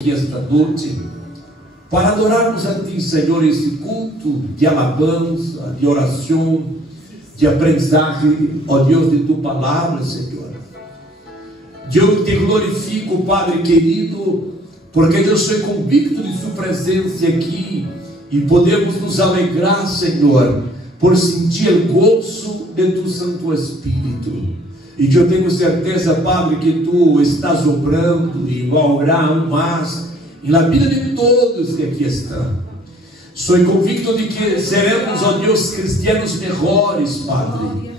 aqui esta noite para adorarmos a Ti, Senhor, esse culto de alabança, de oração, de aprendizagem, ó Deus, de Tua palavra, Senhor. Eu te glorifico, Padre querido, porque eu sou convicto de Sua presença aqui e podemos nos alegrar, Senhor, por sentir o gozo de Tu Santo Espírito. E eu tenho certeza, Padre, que Tu estás obrando e vai obrar mais na vida de todos que aqui estão. Sou convicto de que seremos, ó Deus, cristianos melhores, Padre,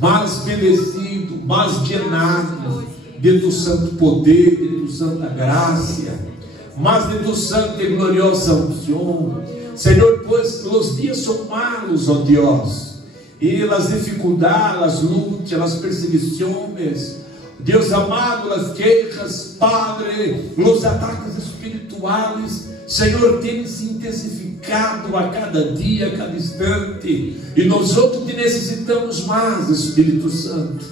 mais bendecidos, mais llenados de Tu santo poder, de Tu santa graça, mais de Tu santa e gloriosa unção. Senhor, pois os dias são malos, ó Deus, e as dificuldades, as lutas, as perseguições, Deus amado, as guerras, Padre, os ataques espirituais, Senhor, tem se intensificado a cada dia, a cada instante, e nós outros te necessitamos mais, Espírito Santo.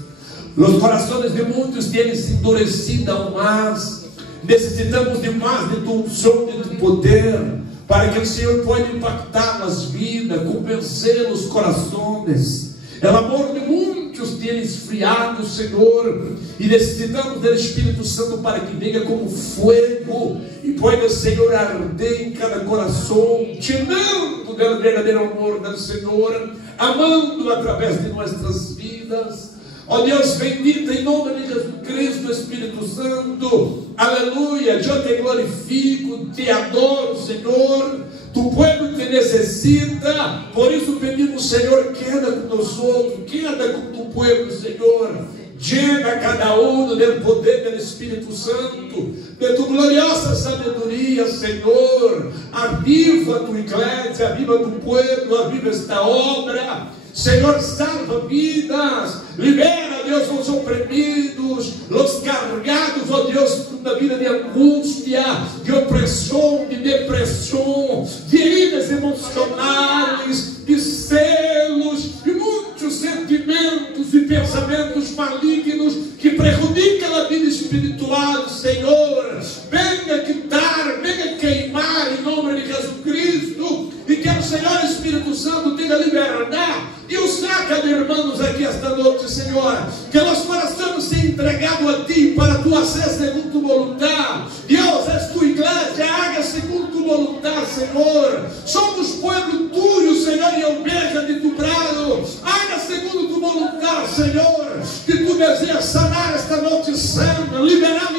Os corações de muitos têm se endurecido ao mais, necessitamos de mais de Tu unção, de Tu poder, para que o Senhor possa impactar nas vidas, convencer os corações. O amor de muitos tem esfriado, Senhor, e necessitamos do Espírito Santo para que venha como fogo e possa, Senhor, arder em cada coração, tirando do verdadeiro amor do Senhor, amando através de nossas vidas. Ó Deus bendito, em nome de Jesus Cristo, Espírito Santo, aleluia, eu te glorifico, te adoro, Senhor. Tu povo te necessita, por isso pedimos, Senhor, queda com nós outros, queda com tu povo, Senhor. Llena cada um do poder do Espírito Santo, de tu gloriosa sabedoria, Senhor. Aviva a tua igreja, aviva tu povo, aviva esta obra. Senhor, salva vidas, libera, Deus, os oprimidos, os carregados, ó Deus, na vida de angústia, de opressão, de depressão, de heridas emocionais, de selos, e muitos sentimentos e pensamentos malignos que prejudicam a vida espiritual, Senhor. Venha quitar, venha queimar em nome de Jesus Cristo, e que o Senhor Espírito Santo tenha liberdade e usar cada irmãos aqui esta noite, Senhor, que nós possamos ser entregados a Ti para Tu ser segundo Tu vontade. Deus, és Tu igreja, haga segundo Tu vontade, Senhor. Somos povo Tuyo, Senhor, e oveja de Tu brado. Haga segundo Tu vontade, Senhor, que Tu desejas sanar esta noite santa, liberar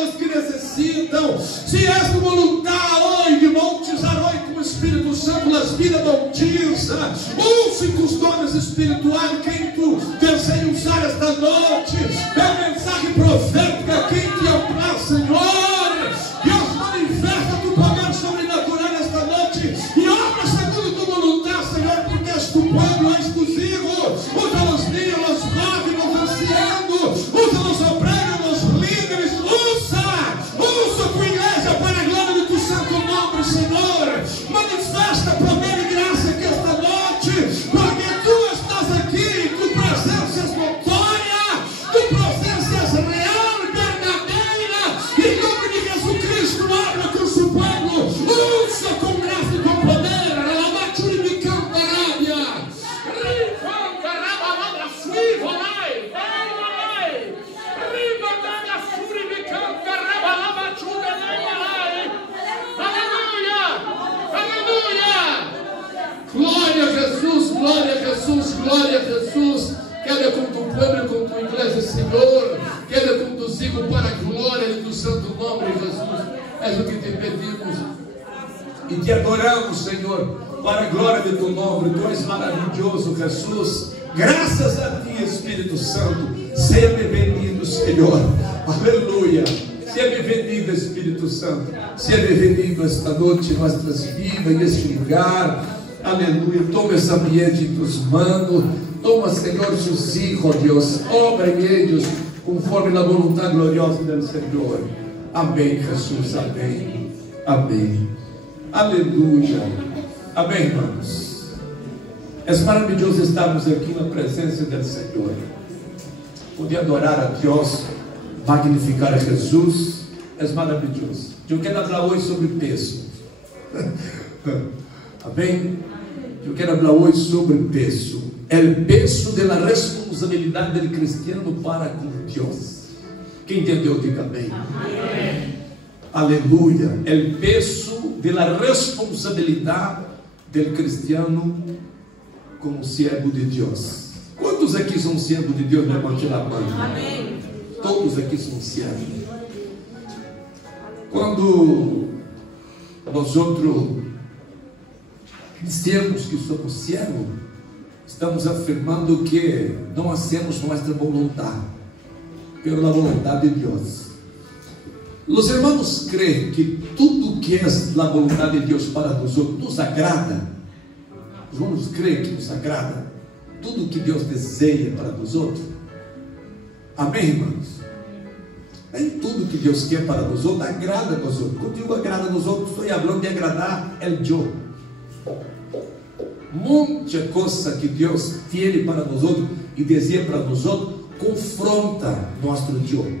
os que necessitam. Se és Tu vontade, hoje, bautizar hoje com o Espírito Santo nas vidas bautiza. Use com os dons espirituais quem Tu deseja usar esta noite. É mensagem profética quem Te amar, Senhor. Deus, manifesta Tu poder sobrenatural esta noite e obra segundo Tu vontade, Senhor, porque és Tu povo, és Tu filhos. Usa os ninhos, os jovens, os ancianos, usa os obreiros, os líderes, usa Tua igreja para a glória de Tu santo nome, Senhor. Manifesta poder e graça aqui esta noite, porque Tu estás aqui, Tu presença és notória, Tu presença és real e verdadeira. Em nome de Jesus Cristo, abra com o seu povo, usa com graça e com poder. Glória a Jesus, glória a Jesus, glória a Jesus. Queda com Tu povo, com Tua igreja, Senhor. Queda conduzido para a glória do santo nome de Jesus. És o que te pedimos e te adoramos, Senhor, para a glória de Tu nome. Tu és maravilhoso, Jesus. Graças a Ti, Espírito Santo. Seja bem-vindo, Senhor. Aleluia. Seja bem-vindo, Espírito Santo. Seja bem-vindo esta noite em nossas vidas, neste lugar. Aleluia. Toma esse ambiente em Tuas mãos. Toma, Senhor, seus hijos, ó Deus. Obra em eles conforme a vontade gloriosa do Senhor. Amém, Jesus. Amém. Amém. Aleluia. Amém, irmãos. É maravilhoso estarmos aqui na presença do Senhor. Poder adorar a Deus, magnificar a Jesus, é maravilhoso. Eu quero falar hoje sobre peso. Amém? Eu quero falar hoje sobre peso. O peso da responsabilidade do cristiano para com Deus. Quem entendeu, diga amém. Amém. Aleluia. O peso da responsabilidade do cristiano como servo de Deus. Quantos aqui são servos de Deus? Levante a mão. Amém. Todos aqui são servos. Quando nós outros dizemos que somos servos, estamos afirmando que não hacemos nossa vontade, pela vontade de Deus. Os irmãos creem que tudo que é a vontade de Deus para nós outros nos agrada. Os irmãos creem que nos agrada tudo que Deus deseja para nós outros. Amém, irmãos? Nem tudo que Deus quer para nós outros agrada a nós outros. Quando digo agrada a nós outros, estou falando de agradar o eu. Muita coisa que Deus tem para nós outros e deseja para nós outros confronta nosso eu,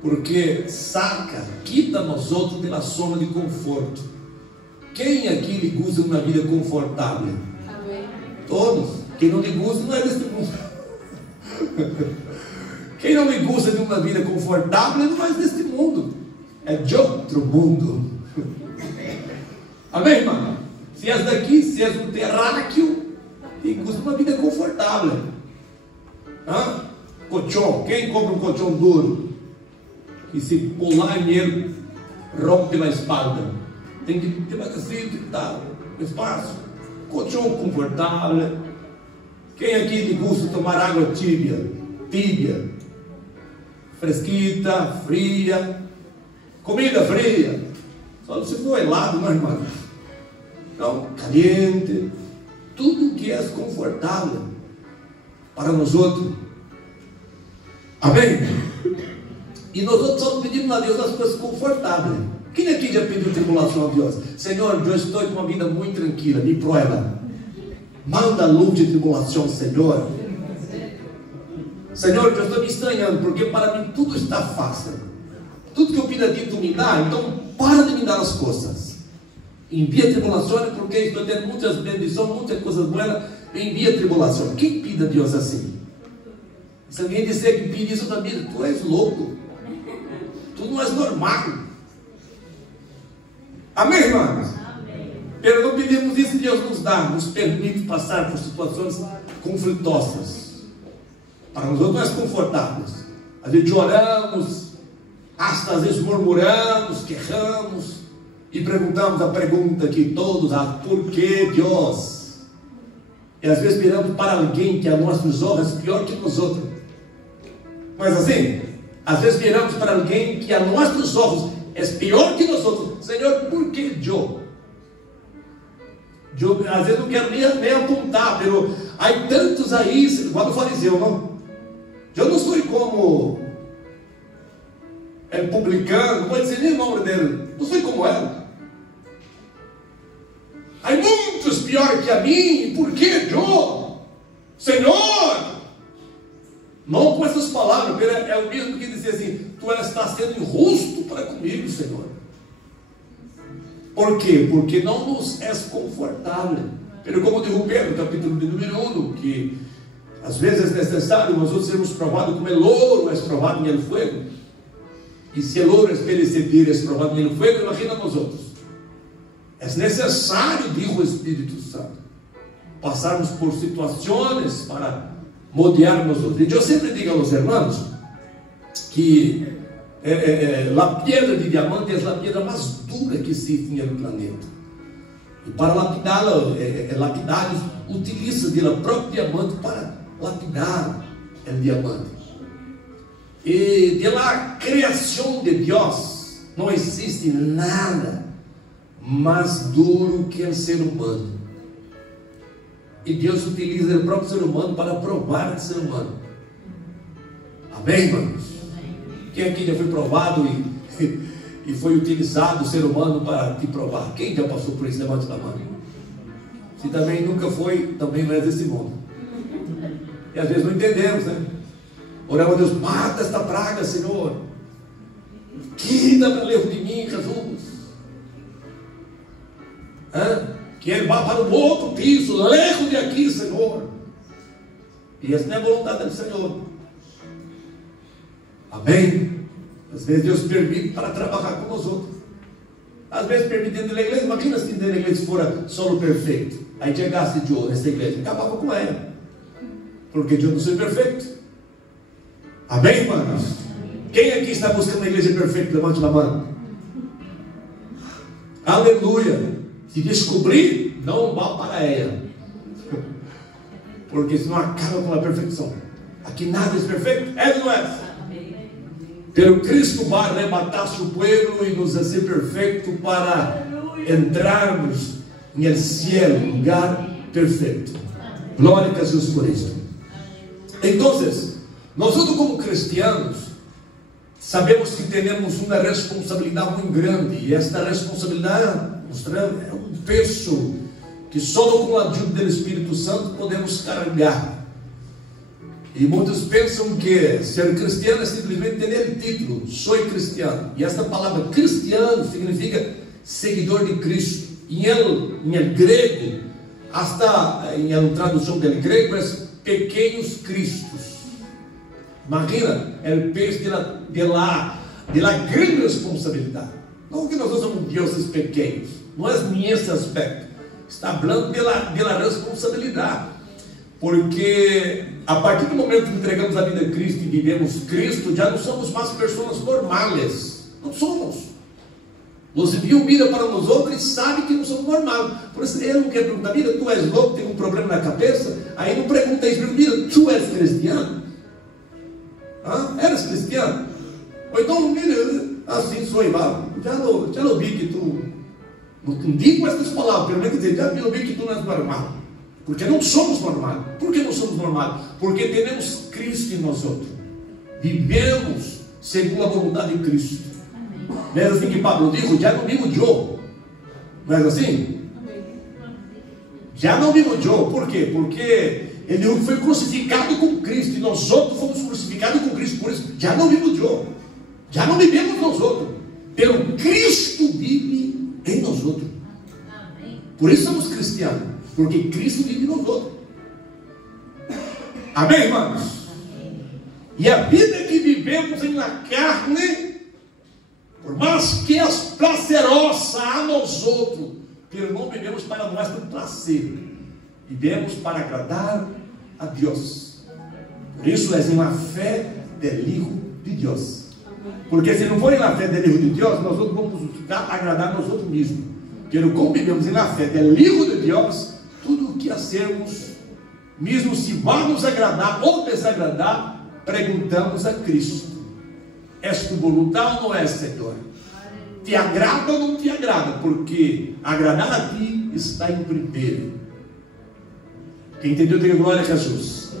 porque saca, quita nós outros pela zona de conforto. Quem aqui lhe gosta de uma vida confortável? Amém. Todos. Quem não lhe gosta não é deste mundo. Quem não lhe gosta de uma vida confortável não é deste mundo, é de outro mundo. Amém, irmão? Se és daqui, se és um terráqueo, e gosta de uma vida confortável. Colchão, quem compra um colchão duro e se pular nele rompe na espalda? Tem que ter assim, tá, espaço. Colchão confortável. Quem aqui lhe gosta de tomar água tibia, fresquita, fria, comida fria? Só se for helado, não, irmão? Não, caliente, tudo que é confortável para nós outros. Amém? E nós outros estamos pedindo a Deus as coisas confortáveis. Quem aqui já pediu tribulação a Deus? Senhor, eu estou com uma vida muito tranquila, me prova. Manda luz de tribulação, Senhor. Senhor, eu estou me estranhando, porque para mim tudo está fácil. Tudo que eu pido a Ti, Tu me dá, então para de me dar as coisas. Envia tribulações, porque estou tendo muitas bendições, muitas coisas boas. Envia tribulação. Quem pede a Deus assim? Se alguém disser que pede isso na vida, tu és louco. Tu não és normal. Amém, irmãos? Pero não pedimos isso, Deus nos dá, nos permite passar por situações conflitosas. Para nós não é confortáveis. Às vezes oramos, hasta às vezes murmuramos, queixamos e perguntamos a pergunta que todos fazem: por que Deus? E às vezes miramos para alguém que a nossos olhos é pior que nós outros. Mas assim, às vezes miramos para alguém que a nossos olhos é pior que nós outros. Senhor, por que eu? Eu às vezes não quero nem apontar, mas há tantos aí, igual o fariseu, não? Eu não sou como publicano, não vou dizer nem o nome dele, não sou como ela. Há muitos piores que a mim, por que eu? Senhor! Não com essas palavras, é o mesmo que dizer assim: tu estás sendo injusto para comigo, Senhor. Por quê? Porque não nos és confortável. Pero como dijo Pedro, capítulo de número 1, que às vezes é necessário nós sermos provados como o ouro é provado no fogo. E se o ouro é perecedero, é provado no fogo, imagina nós outros. É necessário, diz o Espírito Santo, passarmos por situações para moldear nós outros. E eu sempre digo aos irmãos que a pedra de diamante é a pedra mais dura que existe no planeta. E para lapidá-la, lapidários utilizam o próprio diamante para lapidar o diamante. E pela criação de Deus não existe nada mais duro que o ser humano. E Deus utiliza o próprio ser humano para provar o ser humano. Amém, irmãos? Quem aqui já foi provado e foi utilizado o ser humano para te provar? Quem já passou por isso? Levante a mão. Se também nunca foi, também não é desse mundo. E às vezes não entendemos, né? Oramos a Deus: mata esta praga, Senhor. Quita lejos de mim, Jesus. Que ele vá para um outro piso, lejos de aqui, Senhor. E essa não é a vontade do Senhor. Amém? Às vezes Deus permite para trabalhar com nós outros. Às vezes permite dentro da igreja. Imagina se dentro da igreja fora solo perfeito. Aí chegasse Deus nessa igreja, acabava com ela. Porque Deus não sou perfeito. Amém, irmãos? Quem aqui está buscando uma igreja perfeita? Levante a mão. Aleluia. Se descobrir, não vá para ela. Porque senão acaba com a perfeição. Aqui nada é perfeito. É ou não é? Pero Cristo vai arrebatar seu povo e nos fazer perfeito para entrarmos no céu, lugar perfeito. Glória a Jesus por isso. Então, nós como cristianos sabemos que temos uma responsabilidade muito grande, e esta responsabilidade é um peso que só com a ajuda do Espírito Santo podemos carregar. E muitos pensam que ser cristiano é simplesmente ter o título, sou cristiano. E esta palavra cristiano significa seguidor de Cristo. Em grego, hasta em tradução do grego, é pequenos cristos. Imagina, é o peso de la grande responsabilidade. Não que nós somos deuses pequenos, não é nesse aspecto. Está falando da responsabilidade. Porque a partir do momento que entregamos a vida a Cristo e vivemos Cristo, já não somos mais pessoas normais. Não somos. Nos enviou vida para nós outros e sabe que não somos normais. Por isso ele não quer perguntar: vida, tu és louco, tem um problema na cabeça? Aí não pergunta isso: vida, tu és cristiano? Eres cristiano? Ou então, vida, assim sou igual. Já não vi que tu, não digo essas palavras, pelo menos dizer, já não vi que tu não és normal. Porque não somos normais. Por que não somos normais? Porque temos Cristo em nós outros. Vivemos segundo a vontade de Cristo. Não é assim que Pablo dijo: já não vivo eu. Não é assim? Já não vivo eu. Por quê? Porque ele foi crucificado com Cristo, e nós outros fomos crucificados com Cristo. Por isso, já não vivo eu. Já não vivemos nós outros. Pelo Cristo vive em nós outros. Por isso somos cristianos. Porque Cristo vive em nós outros. Amém, irmãos? E a vida que vivemos na carne, por mais que é prazerosa a nós outros, pero não vivemos para nosso prazer, vivemos para agradar a Deus. Por isso é uma fé do Filho de Deus. Porque se não for na fé do Filho de Deus, nós outros vamos buscar agradar nós outros mesmos. Porque como vivemos na fé do Filho de Deus, tudo o que fazemos, mesmo se vai nos agradar ou desagradar, perguntamos a Cristo: és tu voluntade ou não és, Senhor? Te agrada ou não te agrada? Porque agradar a ti está em primeiro. Quem entendeu, tem glória a Jesus.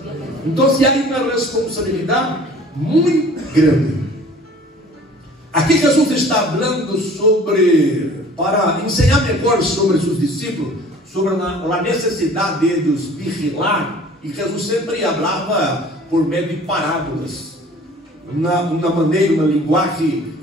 Então, se há uma responsabilidade muito grande. Aqui Jesus está falando para ensinar melhor sobre seus discípulos, sobre a necessidade deles vigilar. E Jesus sempre falava por meio de parábolas, uma maneira, uma linguagem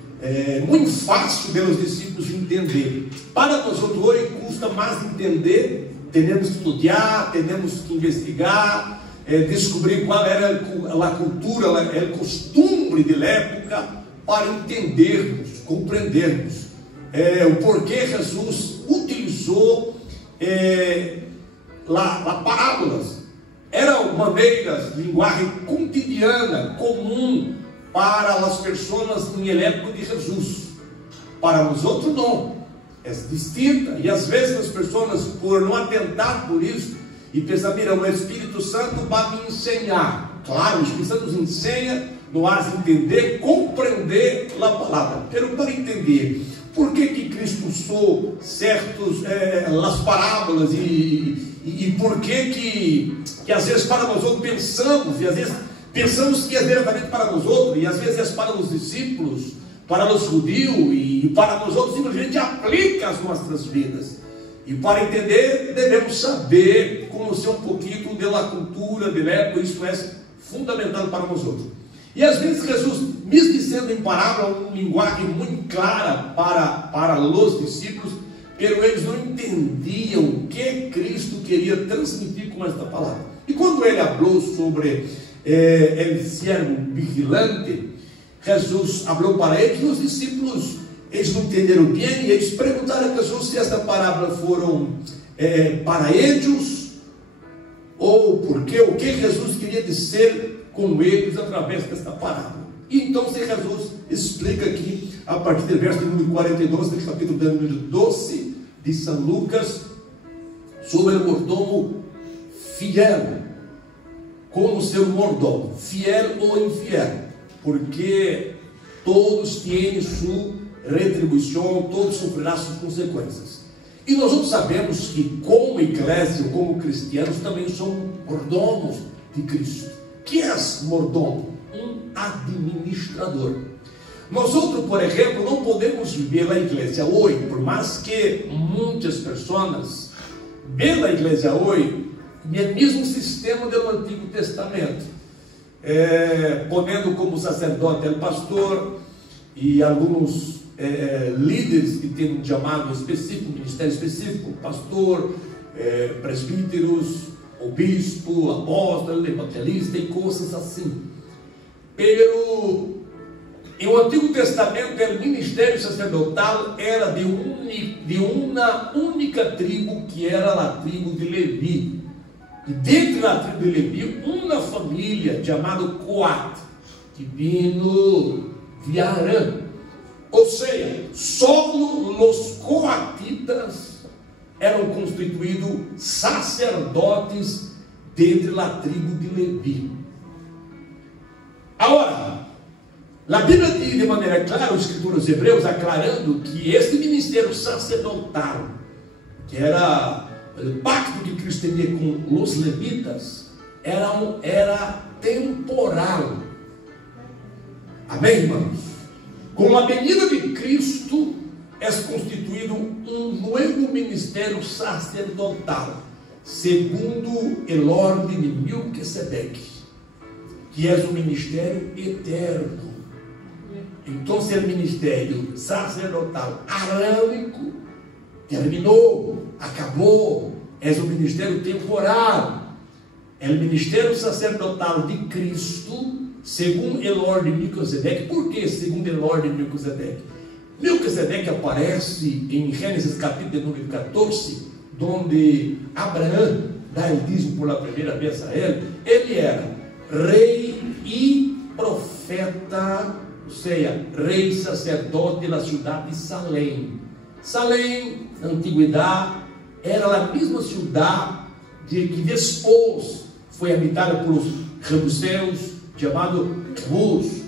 muito fácil dos discípulos entender. Para nós hoje custa mais entender, temos que estudar, temos que investigar, descobrir qual era a cultura, o costume da época, para entendermos, compreendermos o porquê Jesus utilizou parábolas. Eram maneiras, linguagem cotidiana, comum para as pessoas em época de Jesus. Para nós outros não, é distinta. E às vezes as pessoas, por não atentar por isso, e pensam: mira, o Espírito Santo vai me ensinar. Claro, o Espírito Santo nos ensina, nos faz entender, compreender a palavra. Pero para entender por que Cristo usou as parábolas e por que às vezes para nós outros pensamos, e às vezes pensamos que é verdadeiramente para nós outros, e às vezes é para os discípulos, para os judeus, e para nós outros simplesmente aplica as nossas vidas. E para entender, devemos saber, conhecer um pouquinho da cultura, da época. Isso é fundamental para nós outros. E às vezes Jesus mesmo sendo em parábola uma linguagem muito clara para os discípulos, eles não entendiam o que Cristo queria transmitir com esta palavra. E quando ele falou sobre o servo vigilante, Jesus falou para eles, e os discípulos, eles não entenderam bem, e eles perguntaram a Jesus se esta parábola foram para eles, ou porque o que Jesus queria dizer com eles através desta parábola. E então Jesus explica aqui, a partir do verso número 42, do capítulo número 12 de São Lucas, sobre o mordomo fiel, como seu mordomo, fiel ou infiel, porque todos têm sua retribuição, todos sofrerão suas consequências. E nós outros sabemos que como igreja, como cristianos, também somos mordomos de Cristo. Que é mordomo? Um administrador. Nós outros, por exemplo, não podemos viver na igreja hoje, por mais que muitas pessoas veem a igreja hoje no mesmo sistema do Antigo Testamento, ponendo como sacerdote o pastor e alguns líderes que têm um chamado específico, um ministério específico, pastor, presbíteros, o bispo, apóstolo, evangelista e coisas assim. Pero no Antigo Testamento, o ministério sacerdotal era de uma única tribo, que era a tribo de Levi. E dentro da tribo de Levi, uma família chamada Coat, que vino de Arã. Ou seja, só os coatitas eram constituídos sacerdotes dentro da tribo de Levi. Agora, a Bíblia diz de maneira clara, os escritores hebreus, aclarando que este ministério sacerdotal, que era o pacto que Cristo tinha com os levitas, era temporal. Amém, irmãos? Com a venida de Cristo, é constituído um novo ministério sacerdotal, segundo a ordem de Melquisedeque, que é o ministério eterno. Então, o ministério sacerdotal arâmico terminou, acabou, é o ministério temporal, é o ministério sacerdotal de Cristo, segundo a ordem de Melquisedeque. Por que segundo a ordem de Melquisedeque? Melquisedeque aparece em Gênesis capítulo número 14, onde Abraão dá o dízimo por primeira vez a ele era rei e profeta, ou seja, rei sacerdote da cidade de Salém. Salém, na antiguidade, era a mesma cidade que depois foi habitada pelos jebuseus, chamado Jebus,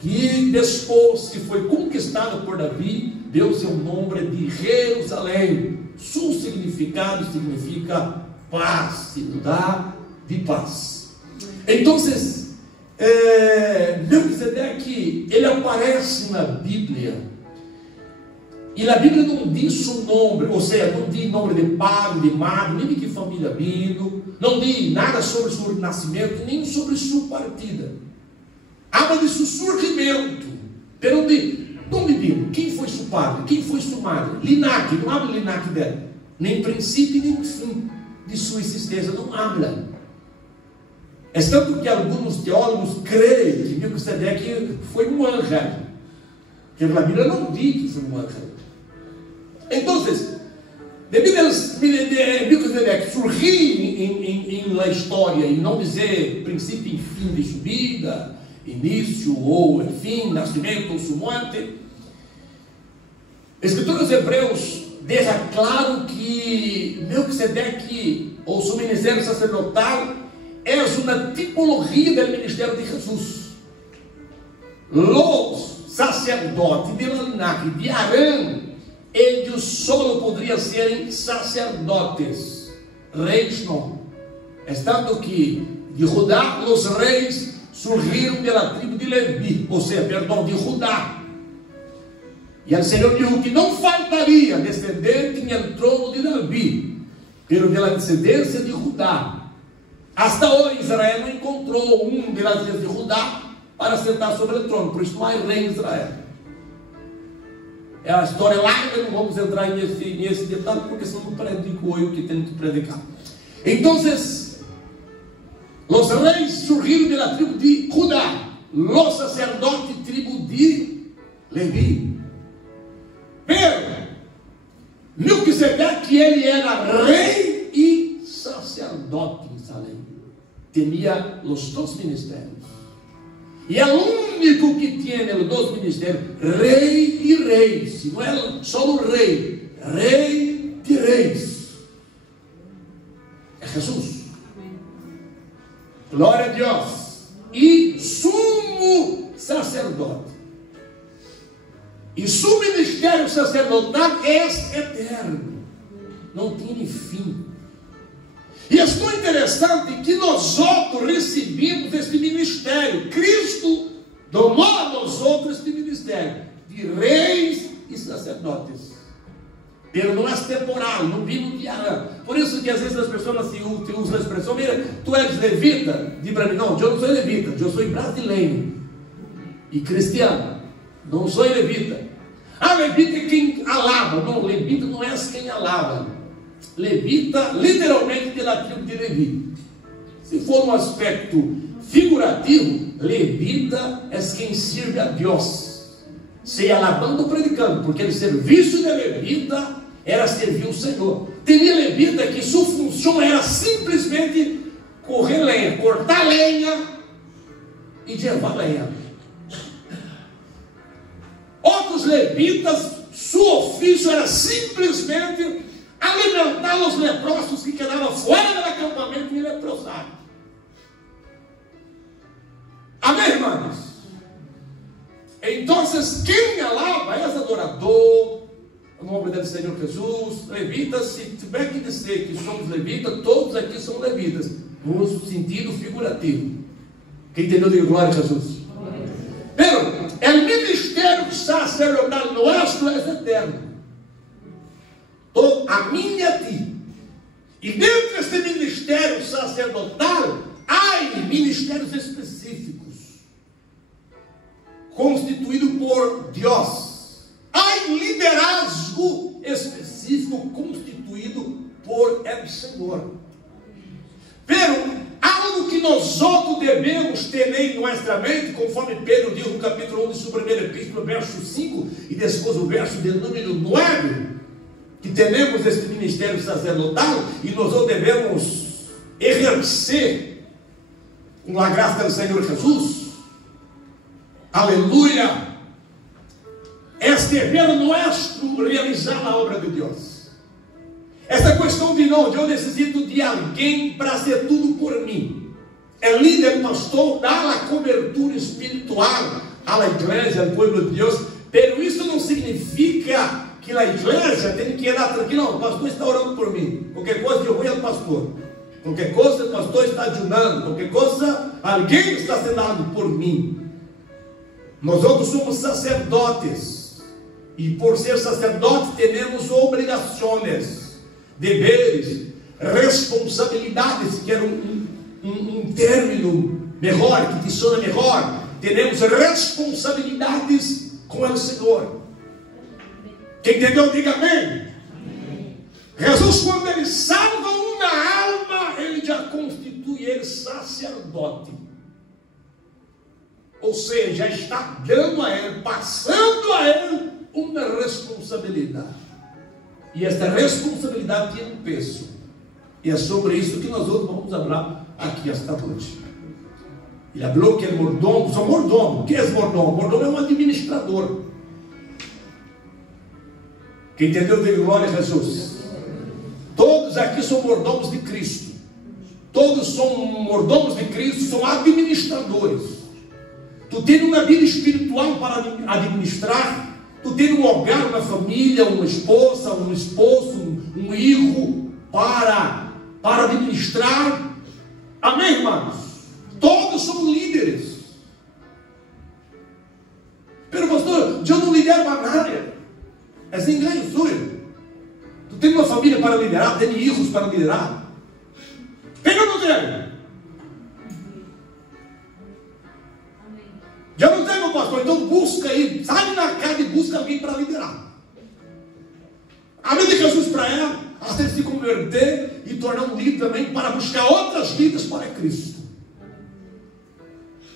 que depois que foi conquistado por Davi, deu seu nome de Jerusalém. Seu significado significa paz, cidade de paz. Então, Melquisedeque, ele aparece na Bíblia, e a Bíblia não diz o nome, ou seja, não diz nome de pai, de madre, nem de que família vindo, não diz nada sobre seu nascimento, nem sobre sua partida. Habla de seu surgimento, pero onde vindo, quem foi seu padre, quem foi sua madre, linaje, não habla linaje dela, nem princípio nem fim de sua existência, não habla. É tanto que alguns teólogos creem que Melquisedeque foi um anjo, que a Bíblia não diz que foi um anjo. Então, devido a Melquisedeque surgir na história e não dizer princípio e fim de sua vida, início ou fim, nascimento ou sua morte, escritores hebreus deixam claro que Melquisedeque, ou seu ministério sacerdotal, é uma tipologia do ministério de Jesus. Os sacerdotes de linaje de Arão, eles só poderiam ser sacerdotes, reis não. É tanto que de Judá, os reis surgiram da tribo de Levi, ou seja, de Judá. E o Senhor dijo que não faltaria descendente no trono de Davi, pero de la descendência de Judá. Hasta hoje Israel não encontrou um das filhas de Judá para sentar sobre o trono. Por isso não há rei em Israel. É a história larga, não vamos entrar nesse detalhe, porque senão não predico eu que tenho que predicar. Então, os reis surgiram da tribo de Judá, os sacerdotes, tribo de Levi. Pero, Melquisedeque, ele era rei e sacerdote em Salém. Tinha os dois ministérios. E é o único que tem os dois ministérios, rei e reis. Não é só o rei, rei de reis. É Jesus. Glória a Deus. E sumo sacerdote. E seu ministério sacerdotal é eterno. Não tem fim. E é tão interessante que nós outros recebemos este ministério. Cristo domou a nós outros este ministério de reis e sacerdotes. Pero não é temporal, não vive um dia. Por isso que às vezes as pessoas assim, usam a expressão: mira, tu és levita? Diz para mim: não, eu não sou levita, eu sou brasileiro e cristiano. Não sou levita. Ah, levita é quem alava. Não, levita não é quem alava. Levita, literalmente, da tribo de Levi. Se for um aspecto figurativo, levita é quem serve a Deus, seja alabando ou predicando, porque o serviço de levita era servir o Senhor. Teria levita que sua função era simplesmente correr lenha, cortar lenha e levar lenha. Outros levitas, seu ofício era simplesmente alimentar os leprosos que quedavam fora do acampamento e leprosaram. Amém, irmãos? Então, quem alaba é adorador, no nome do Senhor Jesus. Levitas, se tiver que dizer que somos levitas, todos aqui são levitas, no sentido figurativo. Quem entendeu, diga glória a Jesus. Pero, o ministério sacerdotal nosso é eterno. A mim e a ti. E dentro desse ministério sacerdotal, há ministérios específicos, constituído por Deus. Há liderazgo específico, constituído por el Senhor. Pero, algo que nós outros devemos ter em nossa mente, conforme Pedro diz no capítulo 1 de sua primeira epístola, verso 5, e depois o verso de número 9, que temos este ministério sacerdotal, e nós devemos exercer com a graça do Senhor Jesus. Aleluia! É dever nosso realizar a obra de Deus. Essa questão de não, eu necessito de alguém para ser tudo por mim. O líder pastor dá a cobertura espiritual à igreja, ao povo de Deus, mas isso não significa que a igreja tem que ir lá tranquilo. Não, o pastor está orando por mim. Qualquer coisa eu vou ao pastor. Qualquer coisa o pastor está ajudando. Qualquer coisa alguém está sendo dado por mim. Nós outros somos sacerdotes. E por ser sacerdotes temos obrigações, deveres, responsabilidades, que é um término melhor, que te sona melhor. Temos responsabilidades com o Senhor. Quem entendeu, diga amém. Jesus, quando ele salva uma alma, ele já constitui ele sacerdote. Ou seja, já está dando a ele, passando a ele uma responsabilidade. E esta responsabilidade tem um peso. E é sobre isso que nós outros vamos falar aqui esta noite. Ele falou que é mordomo. São mordomo. O que é mordomo? Mordomo é um administrador. Quem entendeu, dê glória a Jesus. Todos aqui são mordomos de Cristo. Todos são mordomos de Cristo, são administradores. Tu tens uma vida espiritual para administrar. Tu tens um hogar, uma família, uma esposa, um esposo, um filho para administrar. Amém, irmãos? Todos são líderes. Pero pastor, eu não lidero para nada. É sem ganho sujo. Tu tem uma família para liderar, tem filhos para liderar. Tem ou não tem? busca aí, sai na casa e busca alguém para liderar. A vida de Jesus para ela, teve que se converter e tornar um líder também para buscar outras vidas para Cristo.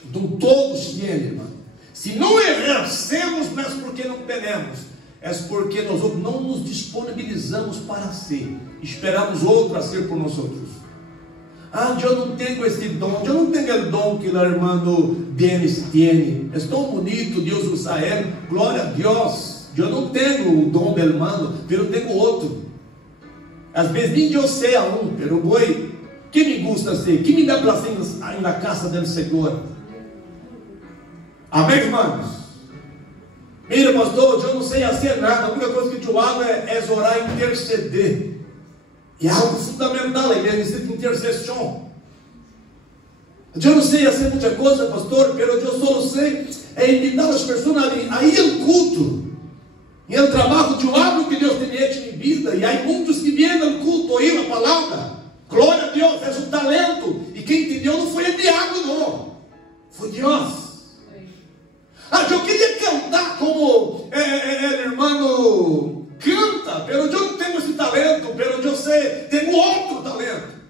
Então todos têm, irmão. Se não exercemos, não é porque não temos, é porque nós não nos disponibilizamos para ser. Esperamos outro a ser por nós outros. Eu não tenho esse dom, eu não tenho o dom que o irmão Denis tem. É tão bonito Deus usar ele, glória a Deus. Eu não tenho o dom do irmão, mas eu tenho outro. Às vezes nem eu sei a pero boi, que me gusta ser, que me dá prazer na casa do Senhor. Amém, irmãos? Mira, pastor, eu não sei fazer nada, a única coisa que eu hago é orar e interceder. E é algo fundamental, a igreja necessita de intercessão. Eu não sei fazer muita coisa, pastor, mas eu só sei invitar as pessoas a ir ao culto. E o trabalho de algo que Deus tem hecho em vida. E há muitos que vêm ao culto ouvir a palavra. Glória a Deus, é um talento. E quem entendeu não foi o diabo, não. Foi Deus. Eu queria cantar como o irmão canta, pero eu não tenho esse talento, pero eu sei, tenho outro talento.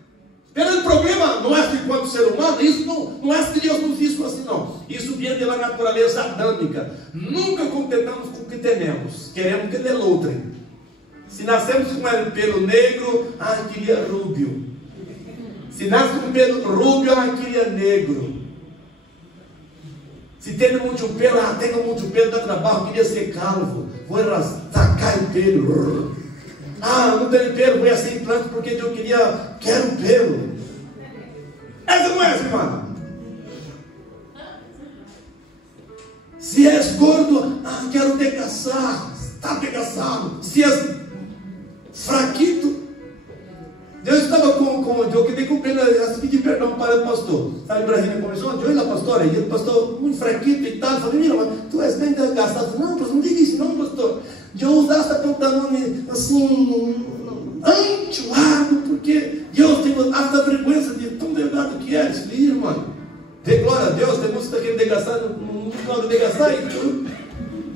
Pero o problema não é que enquanto ser humano, isso não é que Deus nos disse assim, não. Isso vem da natureza adâmica. Nunca contentamos com o que temos, queremos que dê outra. Se nascemos com o pelo negro, queria rubio. Se nasce com o pelo rubio, queria negro. Se tem muito pelo, tenho muito pelo, dá trabalho, queria ser calvo. Vou sacar o pelo. Não tenho pelo, vou ser implante porque eu quero pelo. Essa não é, irmão. Se és gordo, quero adelgaçar. Está adelgaçado. Se és fraquito, Deus estava com eu que tem que pedir perdão para o pastor. Sabe, Brasília começou, olha pastor, e o pastor muito fraquito e tal, falei, mira, mas tu és bem desgastado. Não, pastor, não diga isso não, pastor. Eu usaste pantalone assim, antiado, porque Deus tem esta frequência de tão delgado que é, esse irmão. Dê glória a Deus, tem muitos que querem desgastar, não pode desgastar.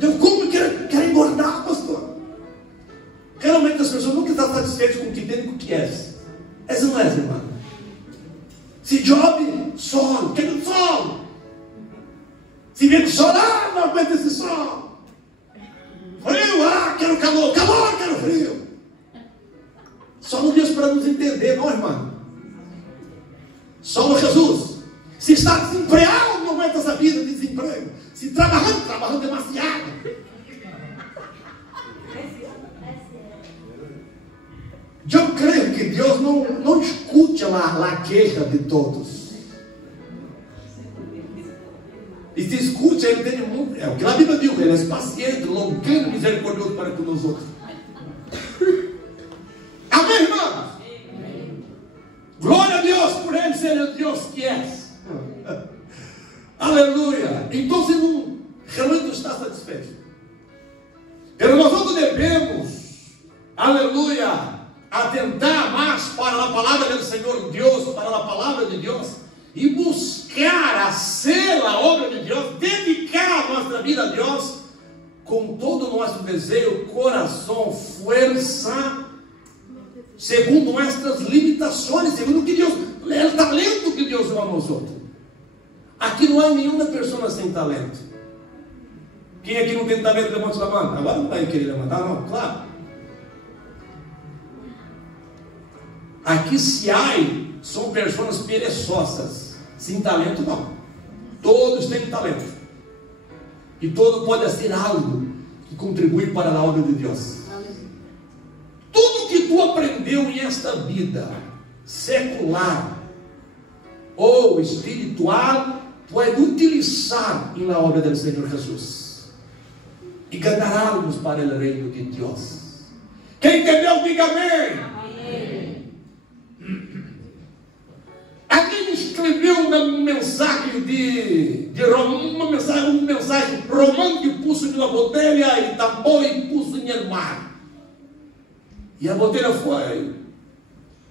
Eu como quero engordar, pastor. Geralmente as pessoas nunca estão satisfeitas com o que tem e com o que é. Essa não é, irmão. Se Job, sol, quero sol. Se vem sol, não aguento esse sol. Frio, quero calor, calor, quero frio. Só no Deus para nos entender, não, irmão. Só no Jesus. Se está desempregado, não aguenta essa vida de desemprego. Se trabalhando demasiado. Eu creio que Deus não escute a queixa de todos. E se escute, ele tem muito. É o que a Bíblia diz, ele é paciente, longano, misericordioso para com nós outros. Amém, irmãos? Glória a Deus por ele ser o Deus que é. Aleluia. Então, se não realmente não está satisfeito, pero nós devemos, aleluia, atentar mais para a palavra do Senhor Deus, para a palavra de Deus, e buscar a ser a obra de Deus, dedicar a nossa vida a Deus, com todo o nosso desejo, coração, força, segundo nossas limitações, segundo o que Deus, o talento que Deus deu a nós outros. Aqui não há nenhuma pessoa sem talento. Quem aqui não tem talento, levanta sua mão. Agora não vai querer levantar, não? Claro. Aqui se há, são pessoas pereçosas, sem talento não. Todos têm talento. E todo pode ser algo que contribui para a obra de Deus. Tudo que tu aprendeu em esta vida, secular ou espiritual, pode utilizar na obra do Senhor Jesus. E ganhar almas para o reino de Deus. Quem entendeu, diga amém. Amém. Alguém escreveu uma mensagem uma mensagem romântica, pulso de uma botella e tapou e pulso em mar. E a botella foi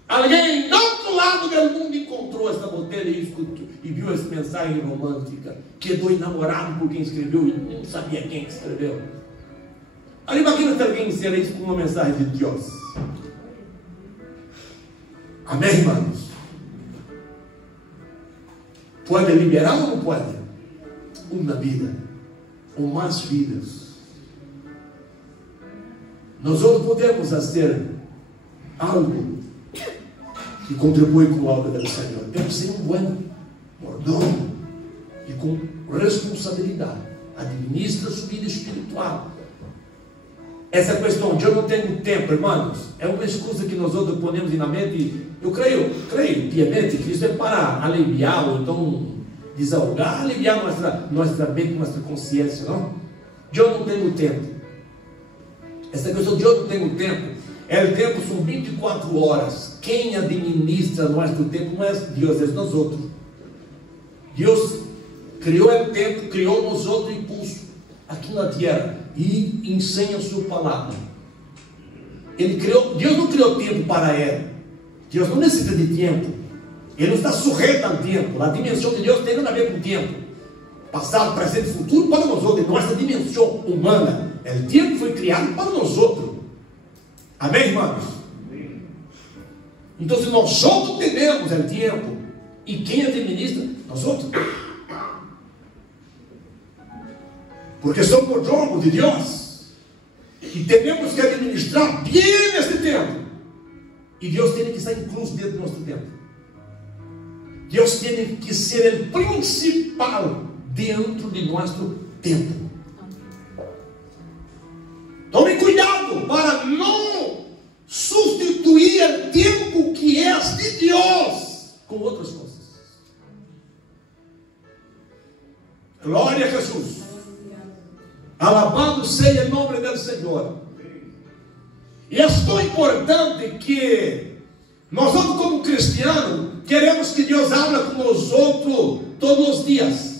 Alguém do outro lado do mundo encontrou essa botella e escutou, e viu essa mensagem romântica, quedou enamorado por quem escreveu e não sabia quem escreveu. Aí imagina se alguém fizer isso com uma mensagem de Deus. Amém, irmãos? Pode liberar ou não pode? Uma vida, ou mais vidas. Nós outros podemos fazer algo que contribui com a obra do Senhor. Temos que ser um bom mordomo e com responsabilidade. Administra a sua vida espiritual. Essa questão de eu não tenho tempo, irmãos, é uma excusa que nós outros ponemos na mente. Eu creio piamente que isso é para aliviar, ou então desahogar, aliviar nossa mente, nossa consciência, não? De eu não tenho tempo. Essa questão de eu não tenho tempo, o tempo são 24 horas. Quem administra nosso tempo não é Deus, é nós outros. Deus criou o tempo, criou nós outros impulso aqui na terra e ensina a sua palavra. Deus não criou tempo para ele. Deus não necessita de tempo. Ele não está sujeito ao tempo. A dimensão de Deus tem nada a ver com o tempo. Passado, presente e futuro para nós outros. Nossa dimensão humana. O tempo foi criado para nós outros. Amém, irmãos? Então, se nós outros temos o tempo, e quem administra? Nós outros. Porque somos mordomos de Deus. E temos que administrar bem esse tempo. E Deus tem que estar incluso dentro do nosso tempo. Deus tem que ser o principal dentro de nosso tempo. Tome cuidado para não substituir o tempo que é de Deus com outras coisas. Glória a Jesus. Alabado seja o nome do Senhor. E é tão importante que nós, como cristianos, queremos que Deus habla com nós outros todos os dias.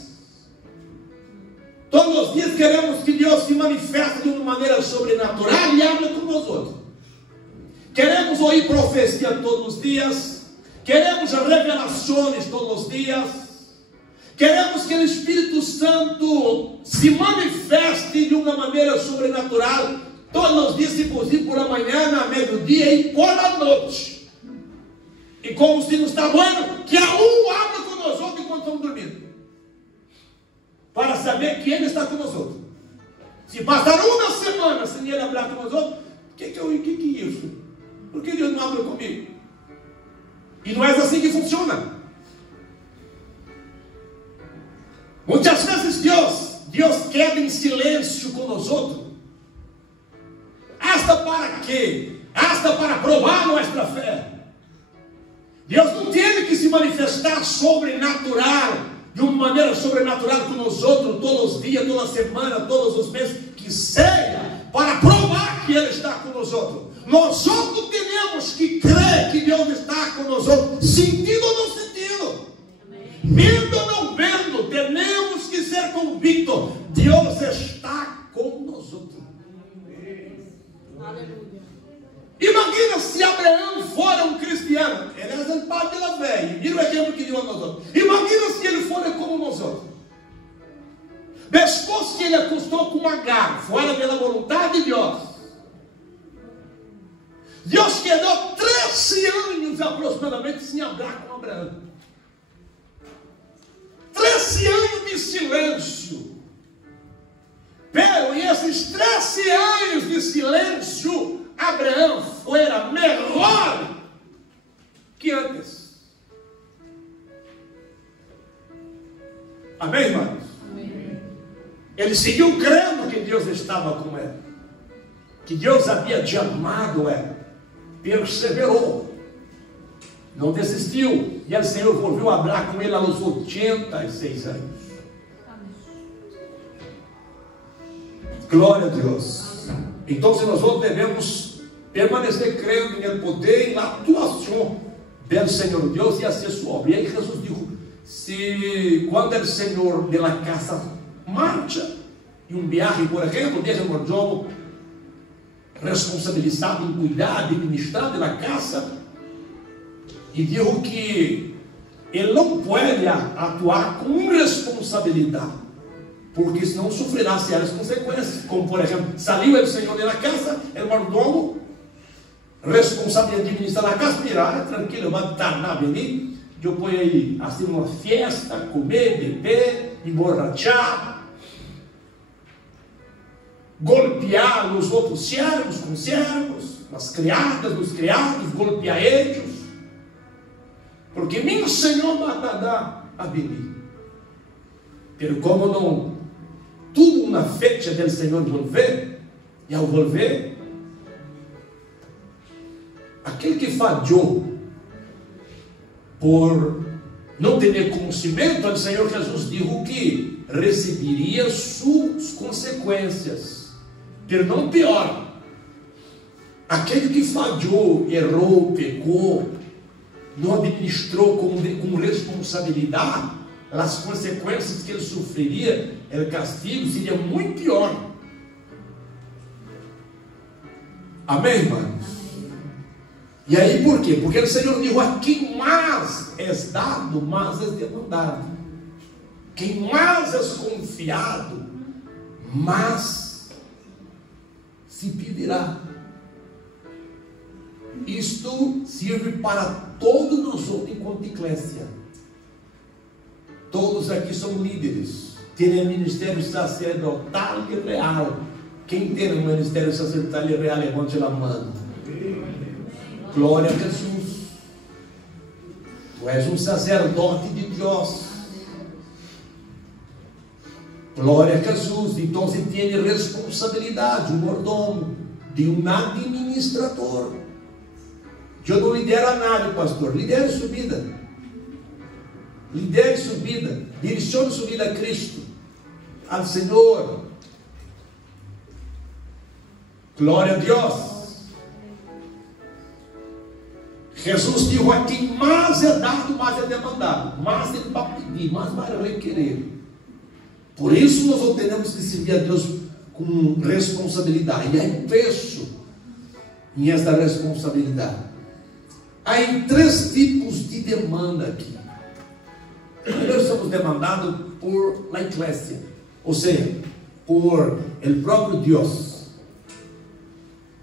Todos os dias queremos que Deus se manifeste de uma maneira sobrenatural e hable com nós outros. Queremos ouvir profecia todos os dias. Queremos revelações todos os dias. Queremos que o Espírito Santo se manifeste de uma maneira sobrenatural todos os dias, se possível, por amanhã, na meio-dia e por a noite. E como se não está bueno, que a abra com nós outros enquanto estamos dormindo. Para saber que Ele está com nós outros. Se passar uma semana sem Ele falar com nós outros, o que é isso? Por que Deus não abre comigo? E não é assim que funciona. Muitas vezes Deus queda em silêncio com nós outros. Hasta para quê? Hasta para provar nossa fé. Deus não tem que se manifestar sobrenatural, de uma maneira sobrenatural com nós outros, todos os dias, toda semana, todos os meses, que seja para provar que Ele está com nós outros. Nós outros temos que crer que Deus está com nós outros, sentindo ou não sentindo, vendo ou não vendo, temos que ser convictos, Deus está com nós outros. Aleluia. Imagina se Abraão fora um cristiano. Ele é o pai pela fé. Vira o exemplo que deu a nós outros. Imagina se ele fora como nós outros. Depois que ele acostou com Agar, fora pela vontade de Deus. Deus quedou 13 anos aproximadamente sem hablar com Abraão. 13 anos de silêncio. Pero, e esses 13 anos de silêncio, Abraão fora melhor que antes. Amém, irmãos? Amém. Ele seguiu crendo que Deus estava com ele, que Deus havia chamado ele, perseverou, não desistiu, e o Senhor voltou a falar com ele aos 86 anos. Glória a Deus. Então, se nós devemos permanecer crendo no poder e na atuação do Senhor Deus e fazer sua obra. E aí Jesus disse: quando o Senhor de la casa marcha em um viagem, por exemplo, deixa o mordomo responsabilizado em cuidar, administrar da casa, e disse que ele não pode atuar com responsabilidade, porque senão sofrerá sérias consequências, como por exemplo, saiu o Senhor da casa, o mordomo, responsável de administrar a casa, dirá, tranquilo, vai estar na avenida, eu ponho aí, assim, uma festa, comer, beber, emborrachar, golpear os outros servos com servos, as criadas dos criados, golpear eles, porque meu Senhor vai dar a avenida. Pero como não tudo na fecha do Senhor volver, e ao volver, aquele que falhou por não ter conhecimento do Senhor Jesus, disse que receberia suas consequências, pero não pior. Aquele que falhou, errou, pecou, não administrou com responsabilidade, as consequências que ele sofreria, o castigo seria muito pior. Amém, irmãos? E aí por quê? Porque o Senhor disse: a quem mais é dado, mais é demandado. Quem mais é confiado, mais se pedirá. Isto serve para todos nós outros enquanto eclésia. Todos aqui são líderes, têm ministério sacerdotal e real. Quem tem um ministério sacerdotal e real, levante a mão. Glória a Jesus. Tu és um sacerdote de Deus. Glória a Jesus. Então você tem responsabilidade, um mordomo, de um administrador. Eu não lidero a nada, pastor. Lidere sua vida. Lidere sua vida. Direcione sua vida a Cristo, ao Senhor. Glória a Deus. Jesus disse: a quem mais é dado, mais é demandado. Mais ele vai pedir, mais vai requerer. Por isso nós não temos que servir a Deus com responsabilidade. E há peso em esta responsabilidade. Há 3 tipos de demanda aqui. Primeiro, somos demandados por a igreja, ou seja, por o próprio Deus.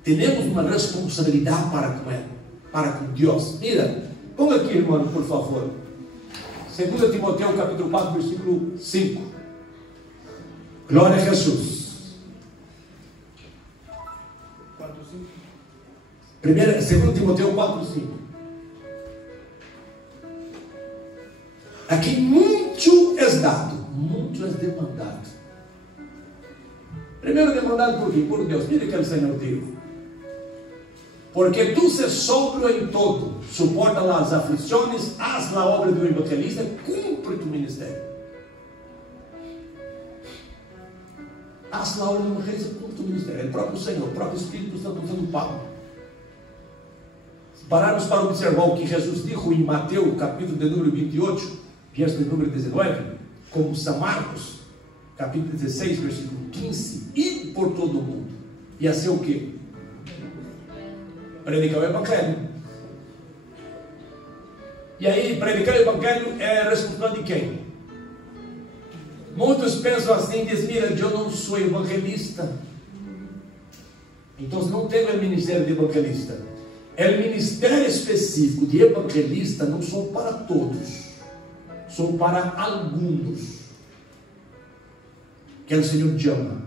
Temos uma responsabilidade para com Deus. Mira, ponga aqui, irmão, por favor. 2 Timoteu capítulo 4, versículo 5. Glória a Jesus. 2 Timoteu 4, 5. Aqui muito é dado, muito é demandado. Primeiro demandado por quê? Por Deus. Mira que o Senhor diz: porque tu se sóbrio em todo, suporta as aflições, haz a obra do evangelista, cumpre tu ministério. Haz a obra do evangelista, cumpre tu ministério. É o próprio Senhor, o próprio Espírito Santo usando Paulo. Se pararmos para observar o que Jesus disse em Mateus, capítulo de número 28, verso de número 19, como São Marcos, capítulo 16, versículo 15, e por todo o mundo. E a ser o quê? Predicar o Evangelho. E aí, predicar o Evangelho é a responsabilidade de quem? Muitos pensam assim, dizem: mira, eu não sou evangelista, então não tenho o ministério de evangelista. O ministério específico de evangelista não são para todos, são para alguns que o Senhor chama.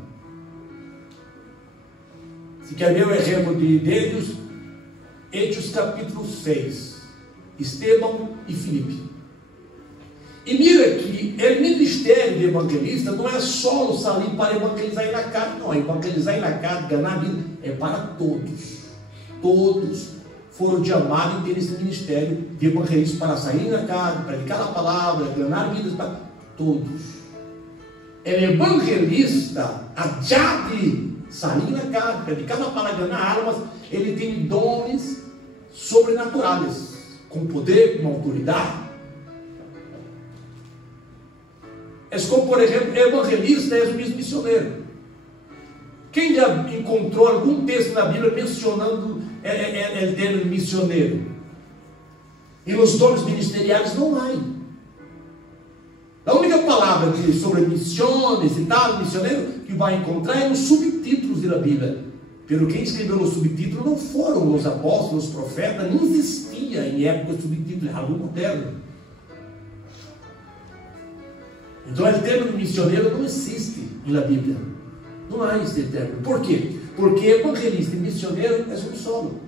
Se quer ver o exemplo deles, Hechos capítulo 6, Estevão e Filipe. E mira que o ministério de evangelista não é só sair para evangelizar na casa, não. Evangelizar na casa, ganhar vida, é para todos. Todos foram chamados e ter esse ministério de evangelista para sair na casa, predicar a palavra, ganhar vidas para todos. O evangelista, a chave sair na casa, predicar a palavra, ganhar almas, ele tem dons sobrenaturais, com poder, com autoridade. É como, por exemplo, evangelista é o mesmo missionário. Quem já encontrou algum texto na Bíblia mencionando o termo missionário? E nos dons ministeriais não há. A única palavra sobre missões e tal, missionário, que vai encontrar é nos subtítulos da Bíblia. Pelo quem escreveu os subtítulos não foram os apóstolos, os profetas, não existia em época subtítulo, é algo moderno. Então o termo missionário não existe na Bíblia. Não há esse termo. Por quê? Porque evangelista e missionário é um solo.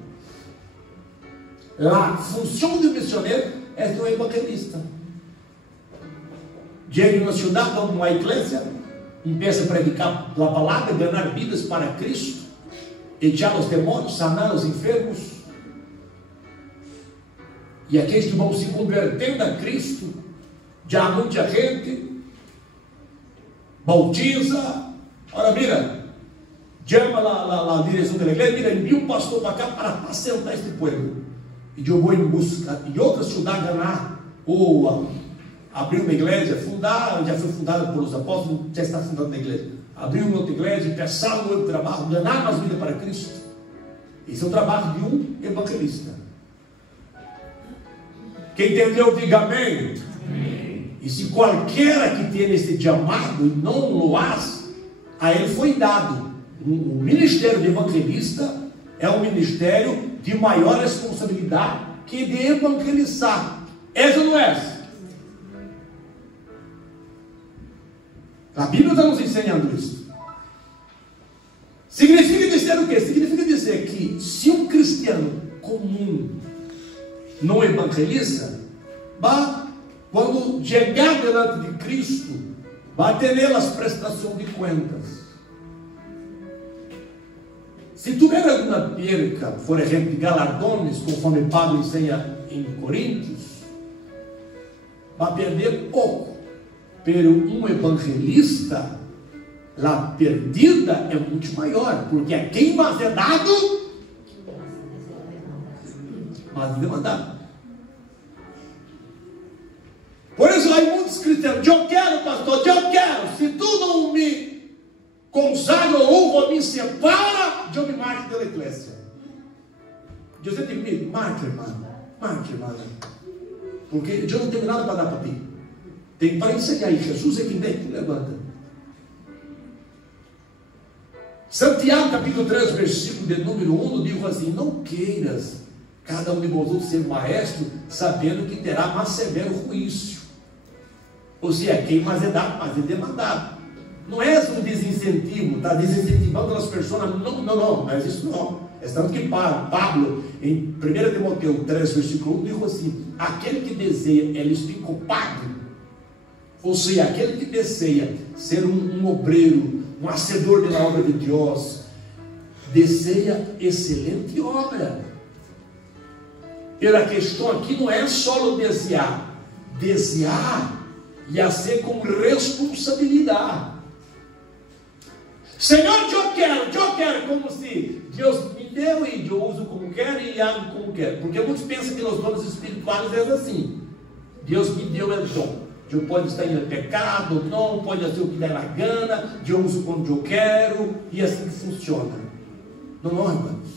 A função do missionário é do evangelista. Chega em uma cidade, ou numa igreja, começa a predicar a palavra, ganhar vidas para Cristo, echar os demônios, sanar os enfermos. E aqueles que vão se convertendo a Cristo, já muita gente bautiza. Ora, mira, chama a direção da igreja, mira, envia um pastor para cá para apacentar este povo. E eu vou em busca de outra cidade ganhar, ou abrir uma igreja, fundar, já foi fundada pelos apóstolos, já está fundando a igreja. Abrir uma outra igreja, pensar um outro trabalho, ganhar mais vida para Cristo. Esse é o trabalho de um evangelista. Quem entendeu, diga amém. Amém. E se qualquer que tenha esse chamado e não o faz, a ele foi dado. O ministério de evangelista é um ministério de maior responsabilidade que de evangelizar. É ou não é? A Bíblia está nos ensinando isso. Significa dizer o quê? Significa dizer que se um cristiano comum não evangeliza, quando chegar diante de Cristo, vai ter nelas prestação de contas. Se tiver alguma perca, por exemplo, de galardões, conforme Paulo ensina em Coríntios, vai perder pouco. Pero um evangelista, a perdida é muito maior, porque a quem mais é dado, mais é demandado. Por isso, há muitos cristãos: eu quero, pastor, eu quero. Se tu não me consagra ou me separa, eu me marco pela igreja. Deus tem comigo, marque, irmão, porque eu não tenho nada para dar para ti. Tem para ensinar aí. Jesus é quem tem que levanta. Santiago capítulo 3, versículo de número 1 diz assim: não queiras cada um de vós ser maestro, sabendo que terá mais severo juízo. Ou seja, quem mais é dado, mais é demandado. Não é um desincentivo, está desincentivando as pessoas. Não, mas isso não. É tanto que Pablo, em 1 Timóteo 3, versículo 1, diz assim: aquele que deseja, eles ficam pagos. Ou seja, aquele que deseja ser um obreiro, um hacedor da obra de Deus, deseja excelente obra. E a questão aqui não é só o desejar e a ser com responsabilidade. Senhor, eu quero, como se Deus me deu e eu uso como quero e hago como quero. Porque muitos pensam que os dons espirituais é assim: Deus me deu o dom. Eu pode estar em pecado, não, pode fazer o que der na gana, eu uso quando eu quero, e assim que funciona. Não, irmãos,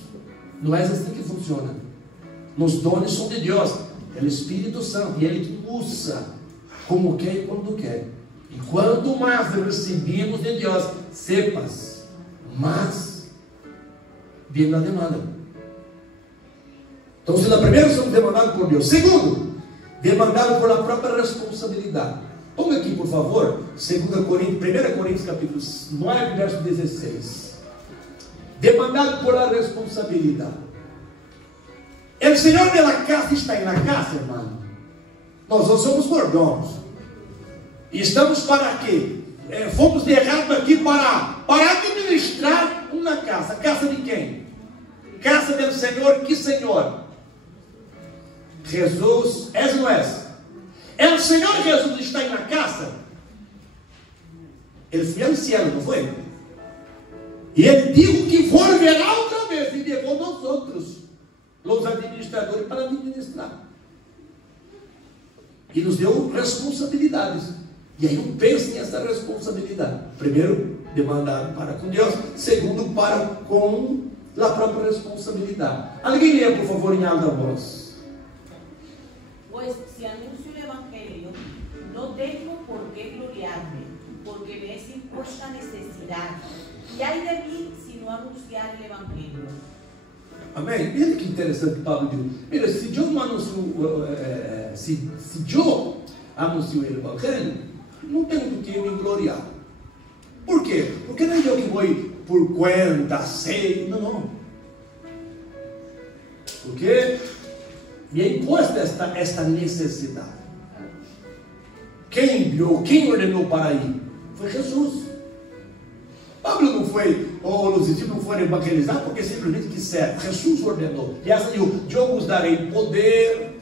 não é assim que funciona. Os dons são de Deus, é o Espírito Santo, e Ele que usa como quer e quando quer. E quanto mais recebemos de Deus, sepas, mais vem na demanda. Então, se na primeira somos demandados por Deus, segundo, demandado por a própria responsabilidade. Ponga aqui, por favor, 1 Coríntios capítulo 9, verso 16. Demandado por a responsabilidade. O Senhor de la casa está na casa, irmão. Nós não somos mordomos. E estamos para quê? Fomos derrados aqui para administrar uma casa. Casa de quem? Casa do Senhor. Que Senhor? Jesus, és ou não és? É o Senhor Jesus está aí na casa. Ele foi ao céu, não foi? E ele disse que volverá outra vez e levou nós outros, os administradores, para administrar. E nos deu responsabilidades. E aí não pense nessa responsabilidade. Primeiro, demandado para com Deus. Segundo, para com a própria responsabilidade. Alguém lê, por favor, em alta voz. Pues si anuncio el Evangelio, no tengo por qué gloriarme, porque me es impuesta necesidad. E ai de mim se não anunciar o Evangelho. Amém? Veja que interessante Pablo diz. Mira, se eu não anuncio, se eu anuncio o Evangelho, não tenho do que me gloriar. Por quê? Porque não é eu que vou por conta, sei, não. Porque me é imposta esta necessidade. Quem enviou, quem ordenou para ir? Foi Jesus. Pablo não foi, ou os discípulos não foram evangelizar porque simplesmente quiseram. Jesus ordenou. E essa diz: eu vos darei poder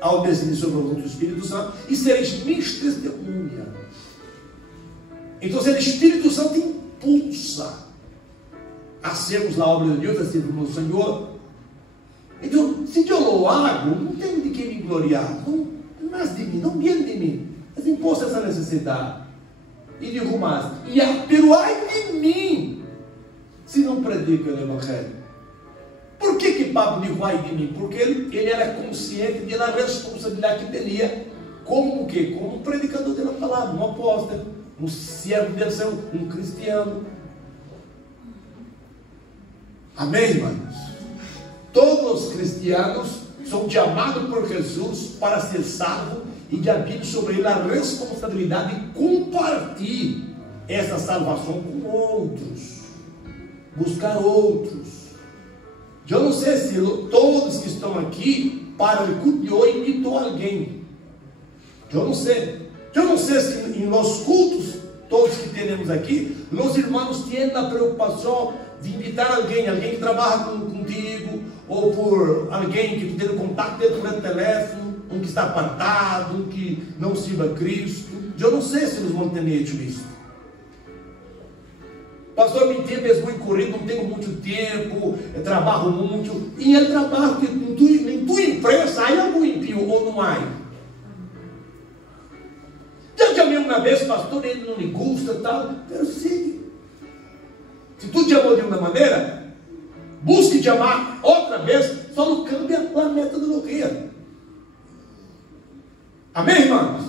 ao descer sobre o Espírito Santo e sereis minhas testemunhas. Então, o Espírito Santo impulsa a sermos na obra de Deus, a sermos no Senhor. Então, se eu lo hago, não tenho de quem me gloriar. Não é de mim, não vem de mim. Mas imposto essa necessidade. E digo mais: pero ai de mim, se não predico o Evangelho. Por que Pablo diz ai de mim? Porque ele era consciente da responsabilidade que tinha como um predicador da palavra, um apóstolo, um servo de Deus, um cristiano. Amém, irmãos? Todos os cristianos são chamados por Jesus para ser salvos e de haver sobre ele a responsabilidade de compartilhar essa salvação com outros, buscar outros. Eu não sei se todos que estão aqui para o culto de hoje invitou alguém. Eu não sei. Eu não sei se em nossos cultos, todos que temos aqui, os irmãos têm a preocupação de invitar alguém que trabalha contigo, ou por alguém que tu tem contato dentro do telefone, um que está apartado, um que não sirva a Cristo. Eu não sei se eles vão ter hecho isso. Pastor, meu tempo é muito corrido, não tenho muito tempo, trabalho muito. E é trabalho que em tua empresa há algum impio ou não há? Já chamei uma vez, pastor, ele não me gusta, tal. Pero sim, se tu te amou de uma maneira, busque te amar outra vez, só não cambia a metodologia. Amém, irmãos?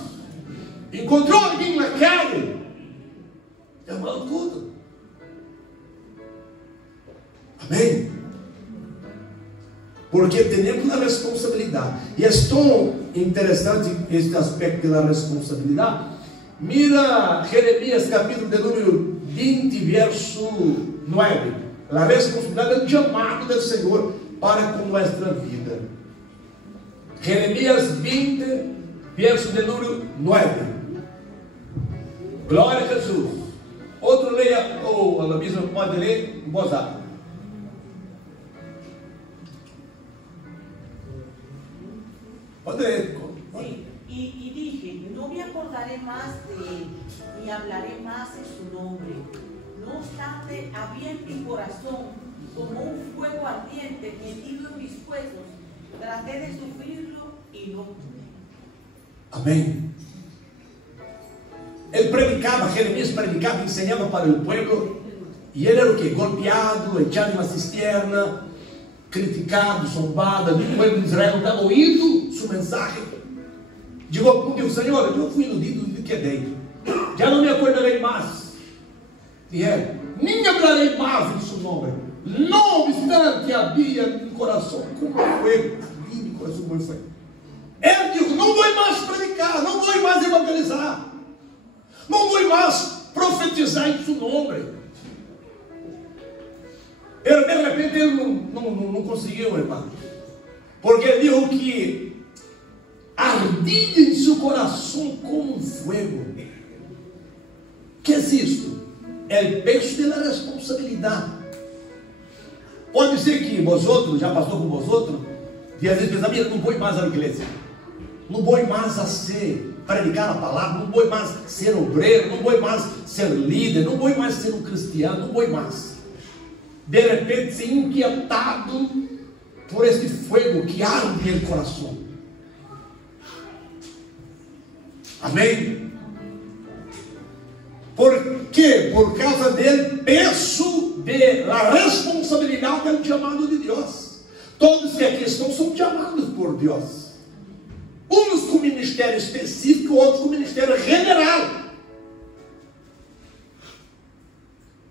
Encontrou alguém na calle, chamando tudo. Amém? Porque temos a responsabilidade. E é tão interessante este aspecto da responsabilidade. Mira Jeremias capítulo de número 20, verso 9. A responsabilidade é o chamado do Senhor para com nossa vida. Jeremias 20, verso de número 9. Glória a Jesus. Outro leia, ou a mesma pode ler em voz alta. Pode ler. Sí, y dije: no me acordaré más de él, ni hablaré más en su nombre. No obstante, había en mi corazón como un fuego ardiente metido en mis huesos. Traté de sufrirlo y no pude. Amém. Ele predicava, Jeremias predicava, ensinava para o povo. E ele era o que? Golpeado, echado em uma cisterna, criticado, zombado. O povo de Israel estava ouvindo sua mensagem. Digo ao ponto, Senhor, eu fui iludido do que é dentro. Já não me acordarei mais. E ele: nem hablarei mais em seu nome. Não obstante, havia no coração como fogo. Havia no coração como fogo. Ele disse: não vou mais predicar, não vou mais evangelizar, não vou mais profetizar em seu nome. Ele, de repente, ele não conseguiu, irmão. Porque ele disse que ardia em seu coração como um fogo. O que é isso? É o peso da responsabilidade. Pode ser que vosotros, já passou com vosotros, e às vezes pensam: não vou mais à igreja, não vou mais a ser, predicar a palavra, não vou mais ser obreiro, não vou mais ser líder, não vou mais ser um cristiano, não vou mais. De repente, ser inquietado por esse fogo que arde no coração. Amém? Por quê? Por causa do peso da responsabilidade do chamado de Deus. Todos que aqui estão são chamados por Deus. com ministério específico, outros com ministério general.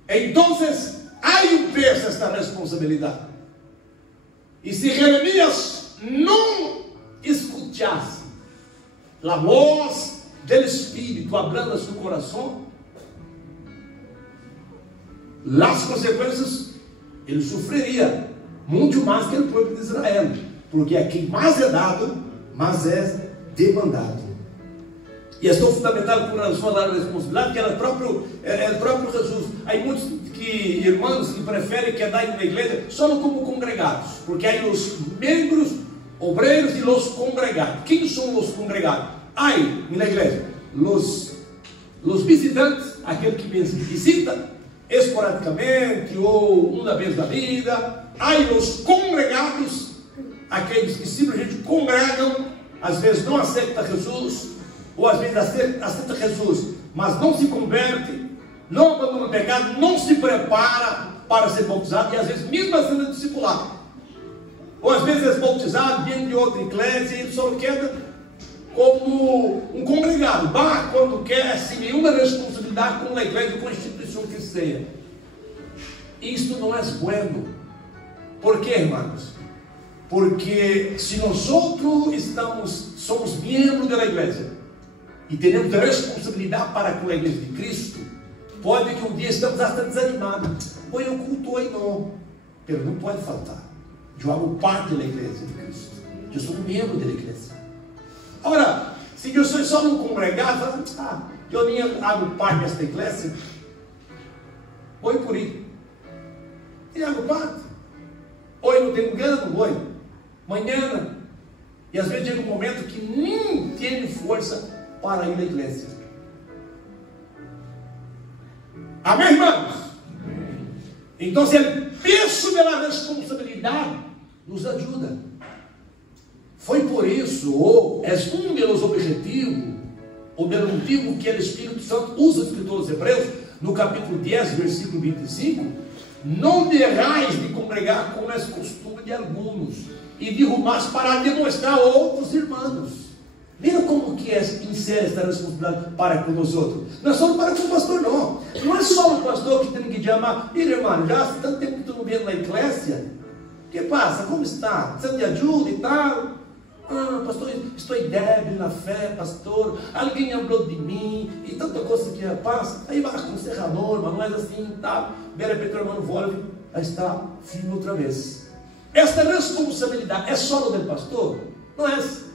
Então, há um peso esta responsabilidade. E se Jeremias não escutasse a voz do Espírito falando a seu coração, as consequências ele sofreria muito mais que o povo de Israel, porque a quem mais é dado, mais é demandado. E é tão fundamental com relação à responsabilidade que é o próprio Jesus. Há muitos irmãos que preferem que andar na igreja só como congregados, porque há os membros, obreiros e os congregados. Quem são os congregados? Há na igreja os visitantes, aquele que visita esporadicamente ou uma vez na vida. Há os congregados, aqueles que simplesmente congregam, às vezes não aceitam Jesus, ou às vezes aceita Jesus, mas não se converte, não abandona o pecado, não se prepara para ser bautizado, e às vezes mesmo assim é discipulado, ou às vezes é bautizado, vem de outra igreja e só queda como um congregado, quando quer, sem nenhuma responsabilidade com a igreja, com a instituição que seja. Isto não é bueno. Por quê, irmãos? Porque se nós somos membros da igreja e temos responsabilidade para com a igreja de Cristo, pode que um dia estamos até desanimados. Oi, eu culto hoje não, mas não pode faltar. Eu hago parte da igreja de Cristo. Eu sou um membro da igreja. Ora, se eu sou só um congregado, eu nem hago parte desta igreja. Oi por aí. E hago parte. Hoje não tenho gano, hoje. Amanhã. E às vezes chega um momento que nem tem força para ir à igreja. Amém, irmãos? Então, se o peso da responsabilidade nos ajuda. Foi por isso, ou é um dos objetivos, ou pelo motivo que o Espírito Santo usa o escritor dos Hebreus, no capítulo 10, versículo 25, não deixais de congregar como é costume de alguns, e de rumar para demonstrar a outros irmãos. Veja como que é insere esta responsabilidade para com nós outros. Não é só para com o pastor, não. Não é só o pastor que tem que chamar. Mira, irmão, já há tanto tempo que tu não vem na igreja. O que passa? Como está? Precisa de ajuda e tal? Pastor, estou débil na fé, pastor. Alguém falou de mim e tanta coisa que passa. Aí vai aconselhador, mas não é assim e tal. De repente o irmão volta, aí está firme outra vez. Esta responsabilidade é só do pastor? Não é essa.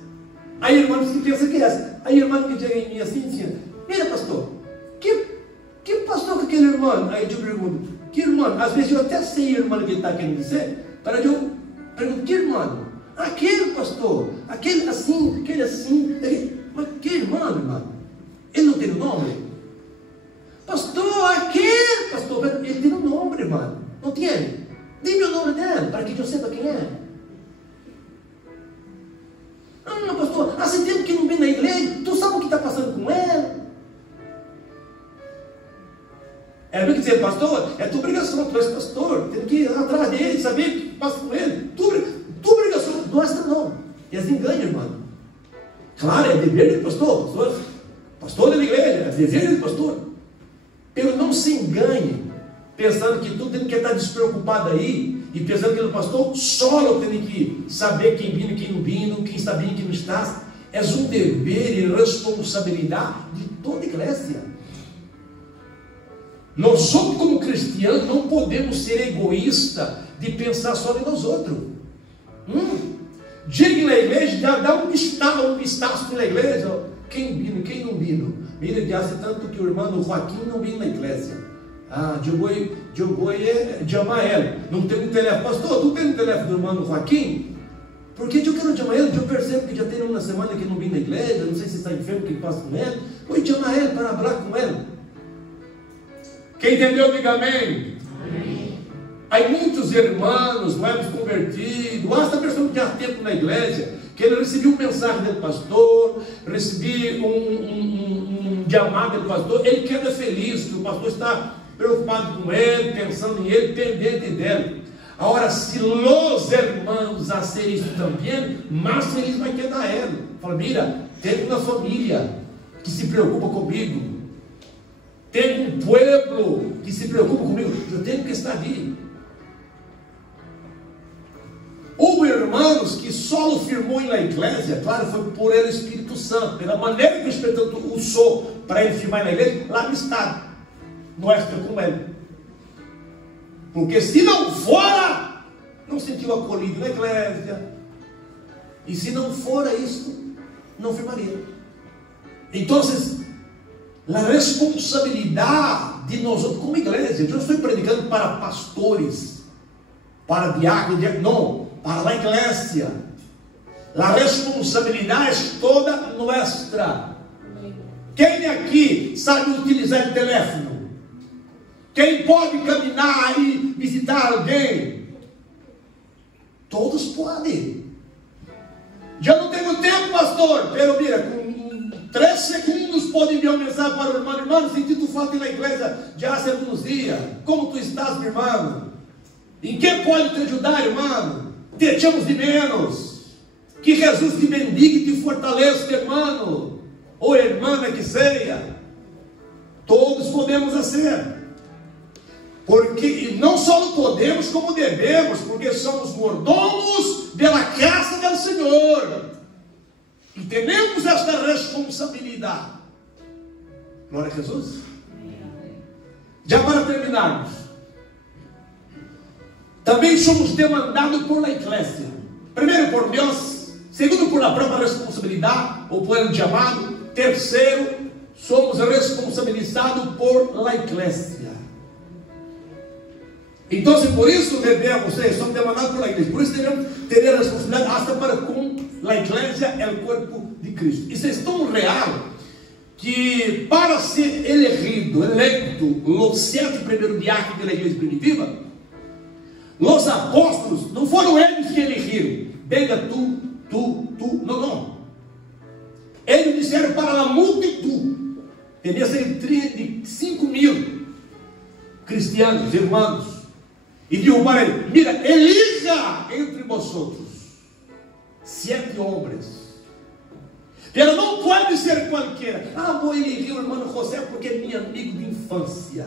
Aí irmãos que pensam que é essa. Aí irmão que chega em mim assim, mira pastor, que pastor que aquele irmão? Aí eu pergunto, que irmão? Às vezes eu até sei o irmão que ele está querendo dizer, para eu pergunto, que irmão? Aquele pastor, aquele assim, mas que irmão? Ele não tem nome? Pastor, aquele pastor, ele tem um nome, irmão, não tem? Dê-me o nome dele, para que eu saiba quem é. Pastor, há esse tempo que não vem na igreja, tu sabe o que está passando com ele? É bem que dizer, pastor, é tua obrigação, tu és pastor, tem que ir atrás dele, saber o que passa com ele. Tua obrigação, nossa não. É engano, irmão. Claro, é dever do pastor, pastor da igreja, é dever do pastor. Mas não se engane, pensando que tu tem que estar despreocupado aí, e pensando que o pastor só tem que saber quem vindo, quem não vindo, quem está vindo, quem não está. É um dever e responsabilidade de toda a igreja. Nós somos como cristianos, não podemos ser egoístas de pensar só em nós outros. Chega na igreja, já dá um vistaço na igreja, quem vindo, quem não vindo. Mira, já se tanto que o irmão Joaquim não vindo na igreja. Eu vou chamar ele. Não tem um telefone. Pastor, tu tem um telefone do irmão Joaquim? Porque eu quero chamar ele. Eu percebo que já tem uma semana que não vim na igreja. Não sei se está enfermo, o que passa com ele. Vou chamar ele para falar com ele. Quem entendeu, diga amém. Amém. Há muitos irmãos novos convertidos. Há esta pessoa que já tem tempo na igreja, que ele recebeu mensagem do pastor, recebeu um chamado do pastor. Ele queda feliz que o pastor está preocupado com ele, pensando em ele, pendente dele. Agora, se os irmãos fazer isso também, mais feliz vai quedar ele. Fala, mira, tenho uma família que se preocupa comigo, tenho um pueblo que se preocupa comigo, eu tenho que estar ali. Houve irmãos que só o firmou na igreja, claro, foi por ele o Espírito Santo, pela maneira que o Espírito Santo usou para ele firmar na igreja, lá no estado, não é com ele. Porque se não fora, não sentiu acolhido na igreja, e se não fora isso, não firmaria. Então, a responsabilidade de nós como igreja, eu não estou predicando para pastores, para diáconos, não, para a igreja. A responsabilidade é toda nossa. Quem aqui sabe utilizar o telefone? Quem pode caminhar e visitar alguém? Todos podem. Já não tenho tempo, pastor. Pero mira, com 3 segundos pode enviar uma mensagem para o irmão. Irmão, senti tu falta na igreja já há alguns dias. Como tu estás, meu irmão? Em que pode te ajudar, irmão? Te echamos de menos. Que Jesus te bendiga e te fortaleça, irmão. Ou irmã que seja. Todos podemos fazer. Porque não só podemos, como devemos, porque somos mordomos pela casa do Senhor. E temos esta responsabilidade. Glória a Jesus. Já para terminarmos, também somos demandados por a igreja. Primeiro por Deus, segundo por a própria responsabilidade, ou por ele chamado. Terceiro, somos responsabilizados por a igreja. Então, por isso devemos, somos demandados por a igreja. Por isso devemos ter a responsabilidade hasta para com a igreja, é o corpo de Cristo. Isso é tão real que para ser eleito os 7 primeiros diáconos da igreja primitiva, os apóstolos não foram eles que elegeram. Venga tu. Não. Eles disseram para a multidão. Devia ser 35.000 cristianos, irmãos. E digo para ele, mira, elija entre vosotros 7 homens. Ele não pode ser qualquer. Vou elegir o irmão José porque é meu amigo de infância.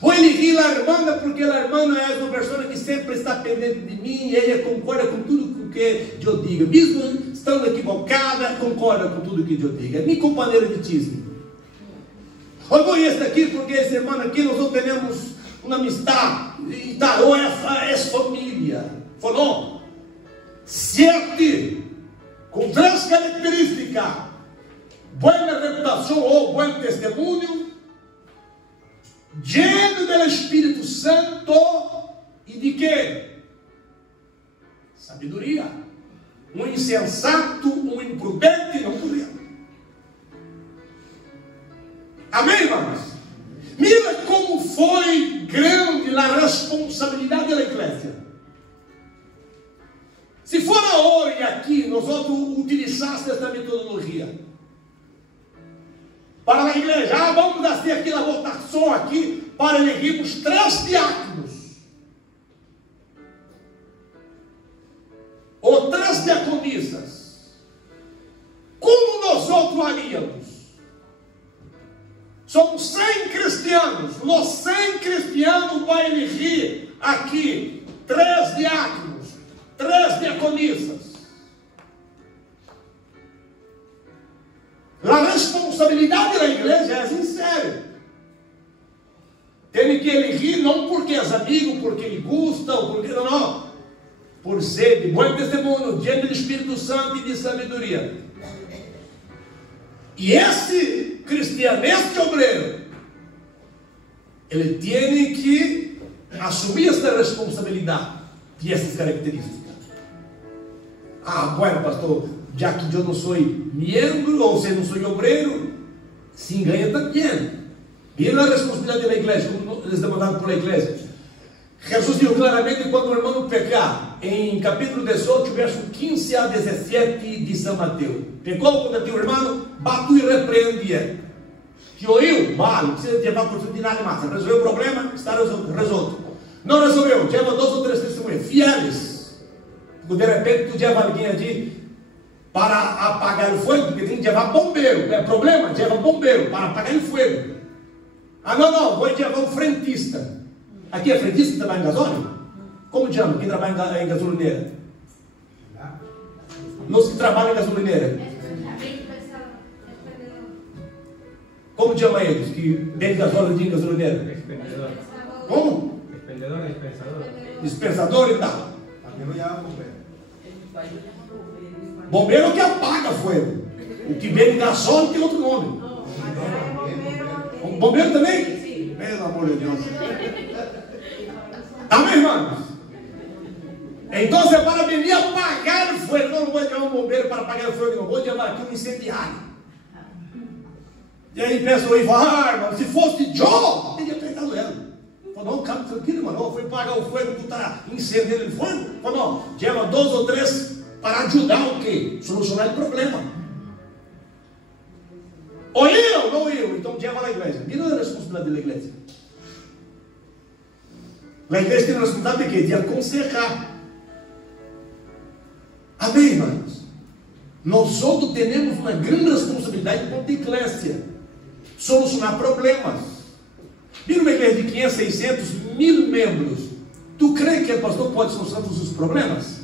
Vou elegir a irmã porque a irmã é uma pessoa que sempre está pendente de mim e ela concorda com tudo o que eu digo. Mesmo estando equivocada, concorda com tudo que eu digo. É minha companheira de tismo. Eu vou este aqui porque esse irmão aqui nós não temos uma amistade, ou é família. Falou, 7 com 3 características: boa reputação ou bom testemunho, lleno do Espírito Santo e de quê? Sabedoria. Um insensato, um imprudente não podia. Amém, irmãos? Mira como foi grande a responsabilidade da igreja. Se for hoje aqui, nós vamos utilizar esta metodologia para a igreja, vamos fazer aqui a votação aqui para elegirmos 3 diáconos ou 3 diaconisas. Como nós outros haríamos? Somos 100 cristianos. Os 100 cristianos vão elegir aqui 3 diáconos, 3 diaconisas. A responsabilidade da igreja é sincera. Tem que elegir não porque é amigo, porque ele gosta, ou porque não. Por ser de bom testemunho, diante do Espírito Santo e de sabedoria. E esse cristiano, este obreiro, ele tem que assumir esta responsabilidade e essas características. Bueno, pastor, já que eu não sou membro, ou se não sou obreiro, se engana também. E a responsabilidade da igreja, como eles demandaram por a igreja. Jesus disse claramente quando o irmão pecar, em capítulo 18, verso 15 a 17 de São Mateus. Pecou contra teu irmão, batu e repreende ele. Que ouviu? Vale, não precisa levar oportunidade mais. Resolveu o problema, está resolto. Não resolveu, leva 2 ou 3 testemunhas, fieles. de repente tu leva alguém ali para apagar o fogo, porque tem que levar bombeiro. É problema? Leva bombeiro para apagar o fogo. Ah, não, vou levar um frentista. Aqui é frentista que trabalha em gasóleo? Como chama? Quem trabalha em gasolineira? Nos que trabalham em gasolineira. Como chama eles? Que vende gasóleo de gasolineira? Expendedor. Como? Expendedor, dispensador. Dispensador e tal. Bombeiro é o que apaga fogo. O que vende gasóleo tem outro nome. Bombeiro também? Sim. Pelo amor de Deus. Amém, irmãos? Então você para venir apagar o fogo. Não vou chamar um bombeiro para apagar o fogo, não. Vou chamar aqui um incendiário. E aí peço aí, irmão, se fosse Jó, teria pegado ela. Falou, não, calma, tranquilo, irmão. Não, foi apagar o fogo, tu está incendendo o fogo. Falou, não, chama 2 ou 3 para ajudar o quê? Solucionar o problema. Ou eu, não eu. Então leva na igreja. Mira a responsabilidade da igreja. A igreja tem a responsabilidade de quê? De aconselhar. Amém, irmãos? Nós outros temos uma grande responsabilidade com a igreja. Solucionar problemas. Mira uma igreja de 500, 600, 1000 membros. Tu crê que o pastor pode solucionar todos os problemas?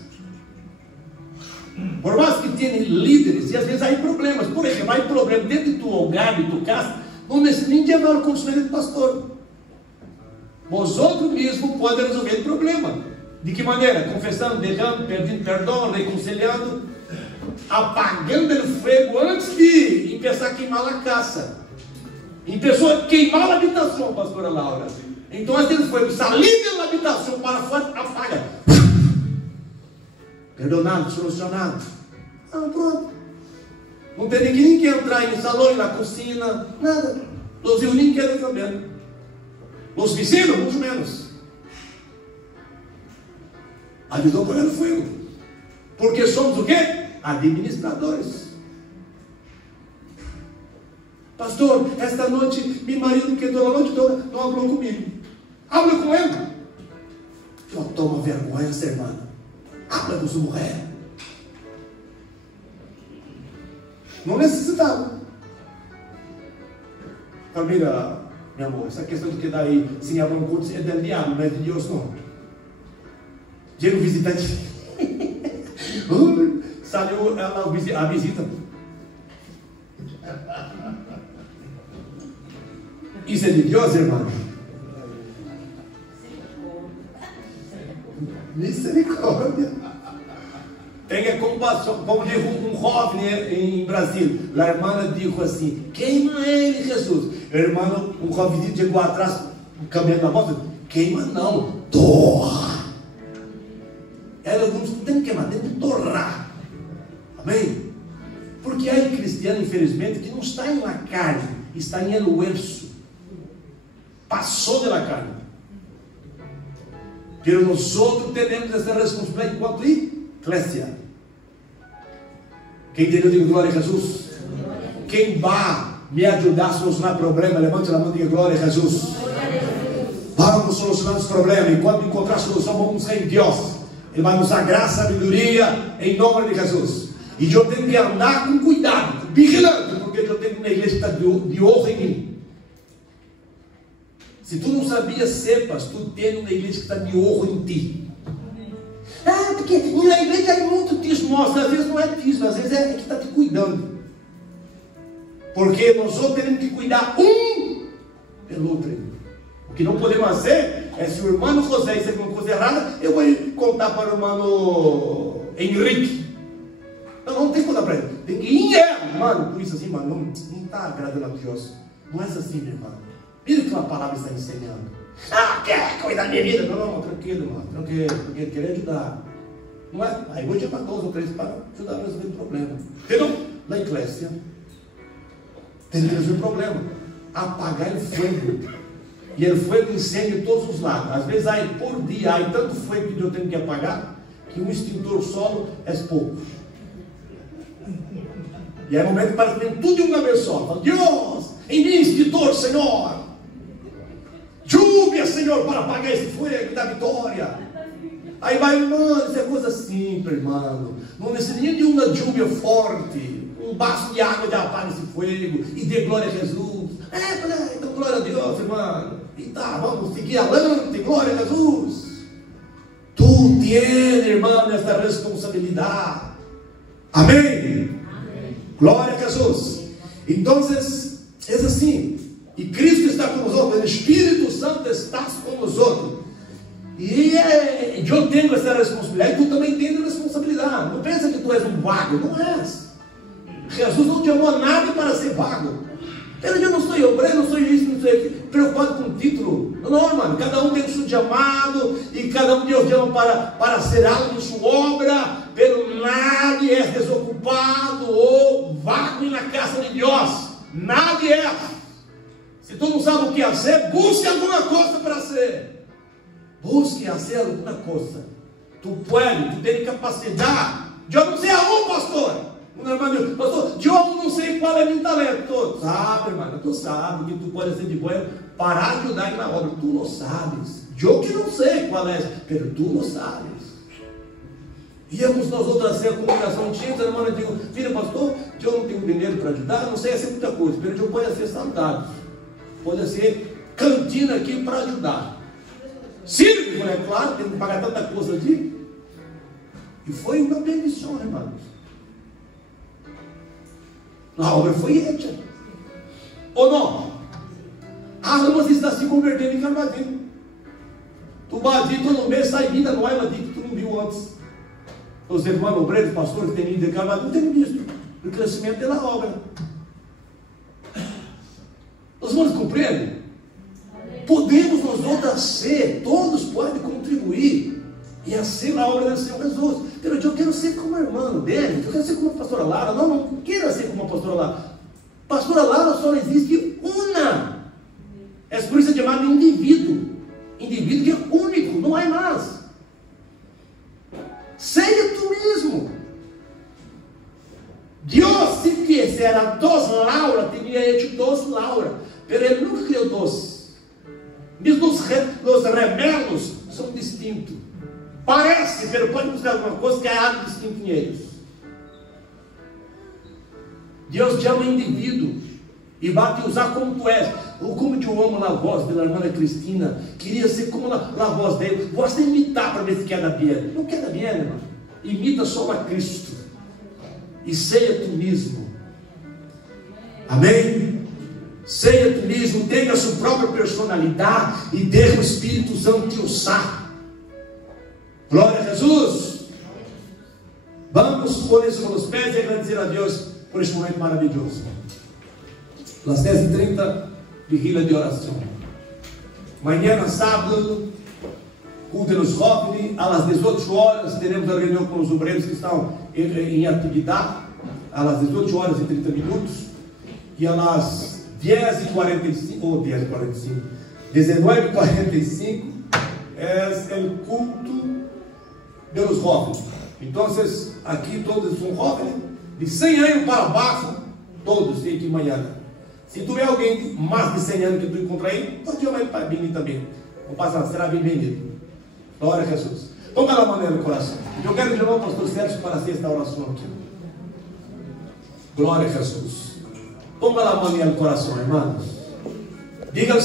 Por mais que tenha líderes, e às vezes há problemas. Por exemplo, há problema dentro de tua hogar, de tua casa, não necessita nem de levar o conselho do pastor. Vós outros mesmo podem resolver o problema. De que maneira? Confessando, deixando, pedindo perdão, reconciliando, apagando o fogo antes de começar a queimar a casa. E pessoa queimar a habitação, pastora Laura. Então, antes do fogo sair da habitação para fora, apaga. Perdonado, solucionado. Ah, pronto. Não tem ninguém que entrar em salão, na cozinha, nada. Os vizinhos nem querem saber. Os vizinhos, muito menos. Ajudou a apagar o fogo. Porque somos o quê? Administradores. Pastor, esta noite, meu marido que toda a noite toda não falou comigo. Habla com ele. Eu tomo vergonha, essa irmã. Habla com sua mulher. Não necessitava. Família, meu amor, essa questão de que daí, sem abrir um culto, é do diabo, não é de Deus, não. Chega o visitante. Saiu a visita. Isso é de Deus, irmão? Misericórdia. Tenha compaixão, como diz um jovem em Brasil. A irmã disse assim: queima ele, Jesus. O irmão, um jovem chegou atrás, caminhando na moto. Queima não, torra. Ela não tem que queimar, tem que torrar. Amém? Porque há cristiano, infelizmente, que não está em la carne, está em el hueso. Passou de la carne. Pero nós outros temos essa responsabilidade enquanto igreja. Quem entendeu, diga glória a Jesus. Quem vai me ajudar a solucionar problema, levante a mão e diga glória a Jesus. Vamos solucionar os problemas. Enquanto encontrar a solução, vamos em Deus. Ele vai nos dar graça, sabedoria, em nome de Jesus. E eu tenho que andar com cuidado, vigilante, porque eu tenho uma igreja que está de honra em mim. Se tu não sabias, sepas, tu tens uma igreja que está de honra em ti. Ah, porque na igreja é muito tismo. Nossa, às vezes não é tismo, às vezes é que está te cuidando. Porque nós só temos que cuidar um pelo outro. O que não podemos fazer é, se o irmão José fizer alguma coisa errada, eu vou contar para o irmão Henrique. Não tem que contar para ele. Tem que ir, mano, por isso assim, mano, não está agradando a Deus. Não é assim, meu irmão. Mira o que a palavra está ensinando. Ah, quer cuidar da minha vida? Não, tranquilo, irmão, tranquilo, porque querer ajudar. Não é? Aí vou chamar 2 ou 3 para ajudar a resolver o problema. Entendeu? Na igreja tem que resolver o problema. Apagar o fogo. E o fogo incendia de todos os lados. Às vezes aí por dia há tanto fogo que eu tenho que apagar, que um extintor solo é pouco. E aí é o momento para ter tudo de uma vez só. Fala, Deus, envia extintor, Senhor. Júbia, Senhor, para apagar esse fogo da vitória. Aí vai, irmão, isso é coisa simples, irmão. Não necessita de uma lluvia forte, um baço de água de apaga esse fogo e dê glória a Jesus. Então glória a Deus, irmão. E tá, vamos seguir adelante, glória a Jesus. Tu tienes, irmão, esta responsabilidade. Amém? Amém. Glória a Jesus. Então, é assim. E Cristo está com nós, o Espírito Santo está com nós. E eu tenho essa responsabilidade, tu também tens a responsabilidade. Não pensa que tu és um vago, não és. Jesus não te chamou a nada para ser vago. Eu não sou obreiro, não sou isso, não sou preocupado com o título. Não, irmão, cada um tem o seu chamado, e cada um Deus chama para ser algo em sua obra, pelo nadie é desocupado ou vago na casa de Deus. Nadie é. Se tu não sabe o que fazer, busque alguma coisa para ser. Busque fazer alguma coisa. Tu pode, tu tem capacidade. Eu não sei aonde, pastor. Pastor, eu não sei qual é meu talento. Tu sabe, irmão, tu sabe que tu pode ser de boa para ajudar na obra. Tu não sabes. Eu que não sei qual é, mas tu não sabes. Íamos nós outras ser a comunicação tinha, irmão, eu digo, filha, pastor, eu não tenho dinheiro para ajudar, não sei fazer muita coisa, mas eu posso ser saudade, pode ser cantina aqui para ajudar. Sirve, é claro, tem que pagar tanta coisa aqui. E foi uma bendição, irmãos. A obra foi hecha. Ou não? A alma está se convertendo em Carmadinho. Tu vai todo mês, sai vida no Aimadinho que tu não viu antes. Os irmãos obreiros, pastores que têm ido de Carmadinho, não tem visto o crescimento da obra. Os irmãos compreendem? Podemos nós outros ser, todos podem contribuir e assim a obra do Senhor Jesus. Eu quero ser como a irmã dele, eu quero ser como a pastora Lara. Não quero ser como a pastora Lara. Pastora Lara só existe uma. É por isso chamado indivíduo. Indivíduo que é único, não há mais. Seja tu mesmo. Deus, se quisera dos Laura, teria hecho dos Laura. Mas Ele nunca criou dos. Mesmo os remelos são distintos. Parece, mas pode buscar alguma coisa que é algo distinto em eles. Deus te ama indivíduo e vai te usar como tu és. Ou como eu amo a voz da irmã Cristina, queria ser como a voz dele. Gosta de imitar para ver se queda bem. Não queda bem, irmão. Imita só a Cristo e seja tu mesmo. Amém? Seja tu mesmo, tenha a sua própria personalidade e deixe o Espírito Santo te usar. Glória a Jesus. Vamos pôr isso nos pés e agradecer a Deus por este momento maravilhoso. Às 10h30, vigília de oração. Amanhã, sábado, culto nos jovens. Às 18 horas, teremos a reunião com os obreiros que estão em atividade. Às 18 horas e 30 minutos. E às 10h45, ou 10h45, 19h45, é o culto dos jovens. Então, aqui todos são jovens, de 100 anos para baixo, todos têm que ir amanhã. Se tu vê alguém de mais de 100 anos que tu encontrar aí, pode chamar ele para vir também. O pastor será bem-vindo. Glória a Jesus. Ponga a mão no coração. Eu quero chamar o pastor Sérgio para fazer esta oração aqui. Glória a Jesus. Ponga a mão no coração, irmãos. Diga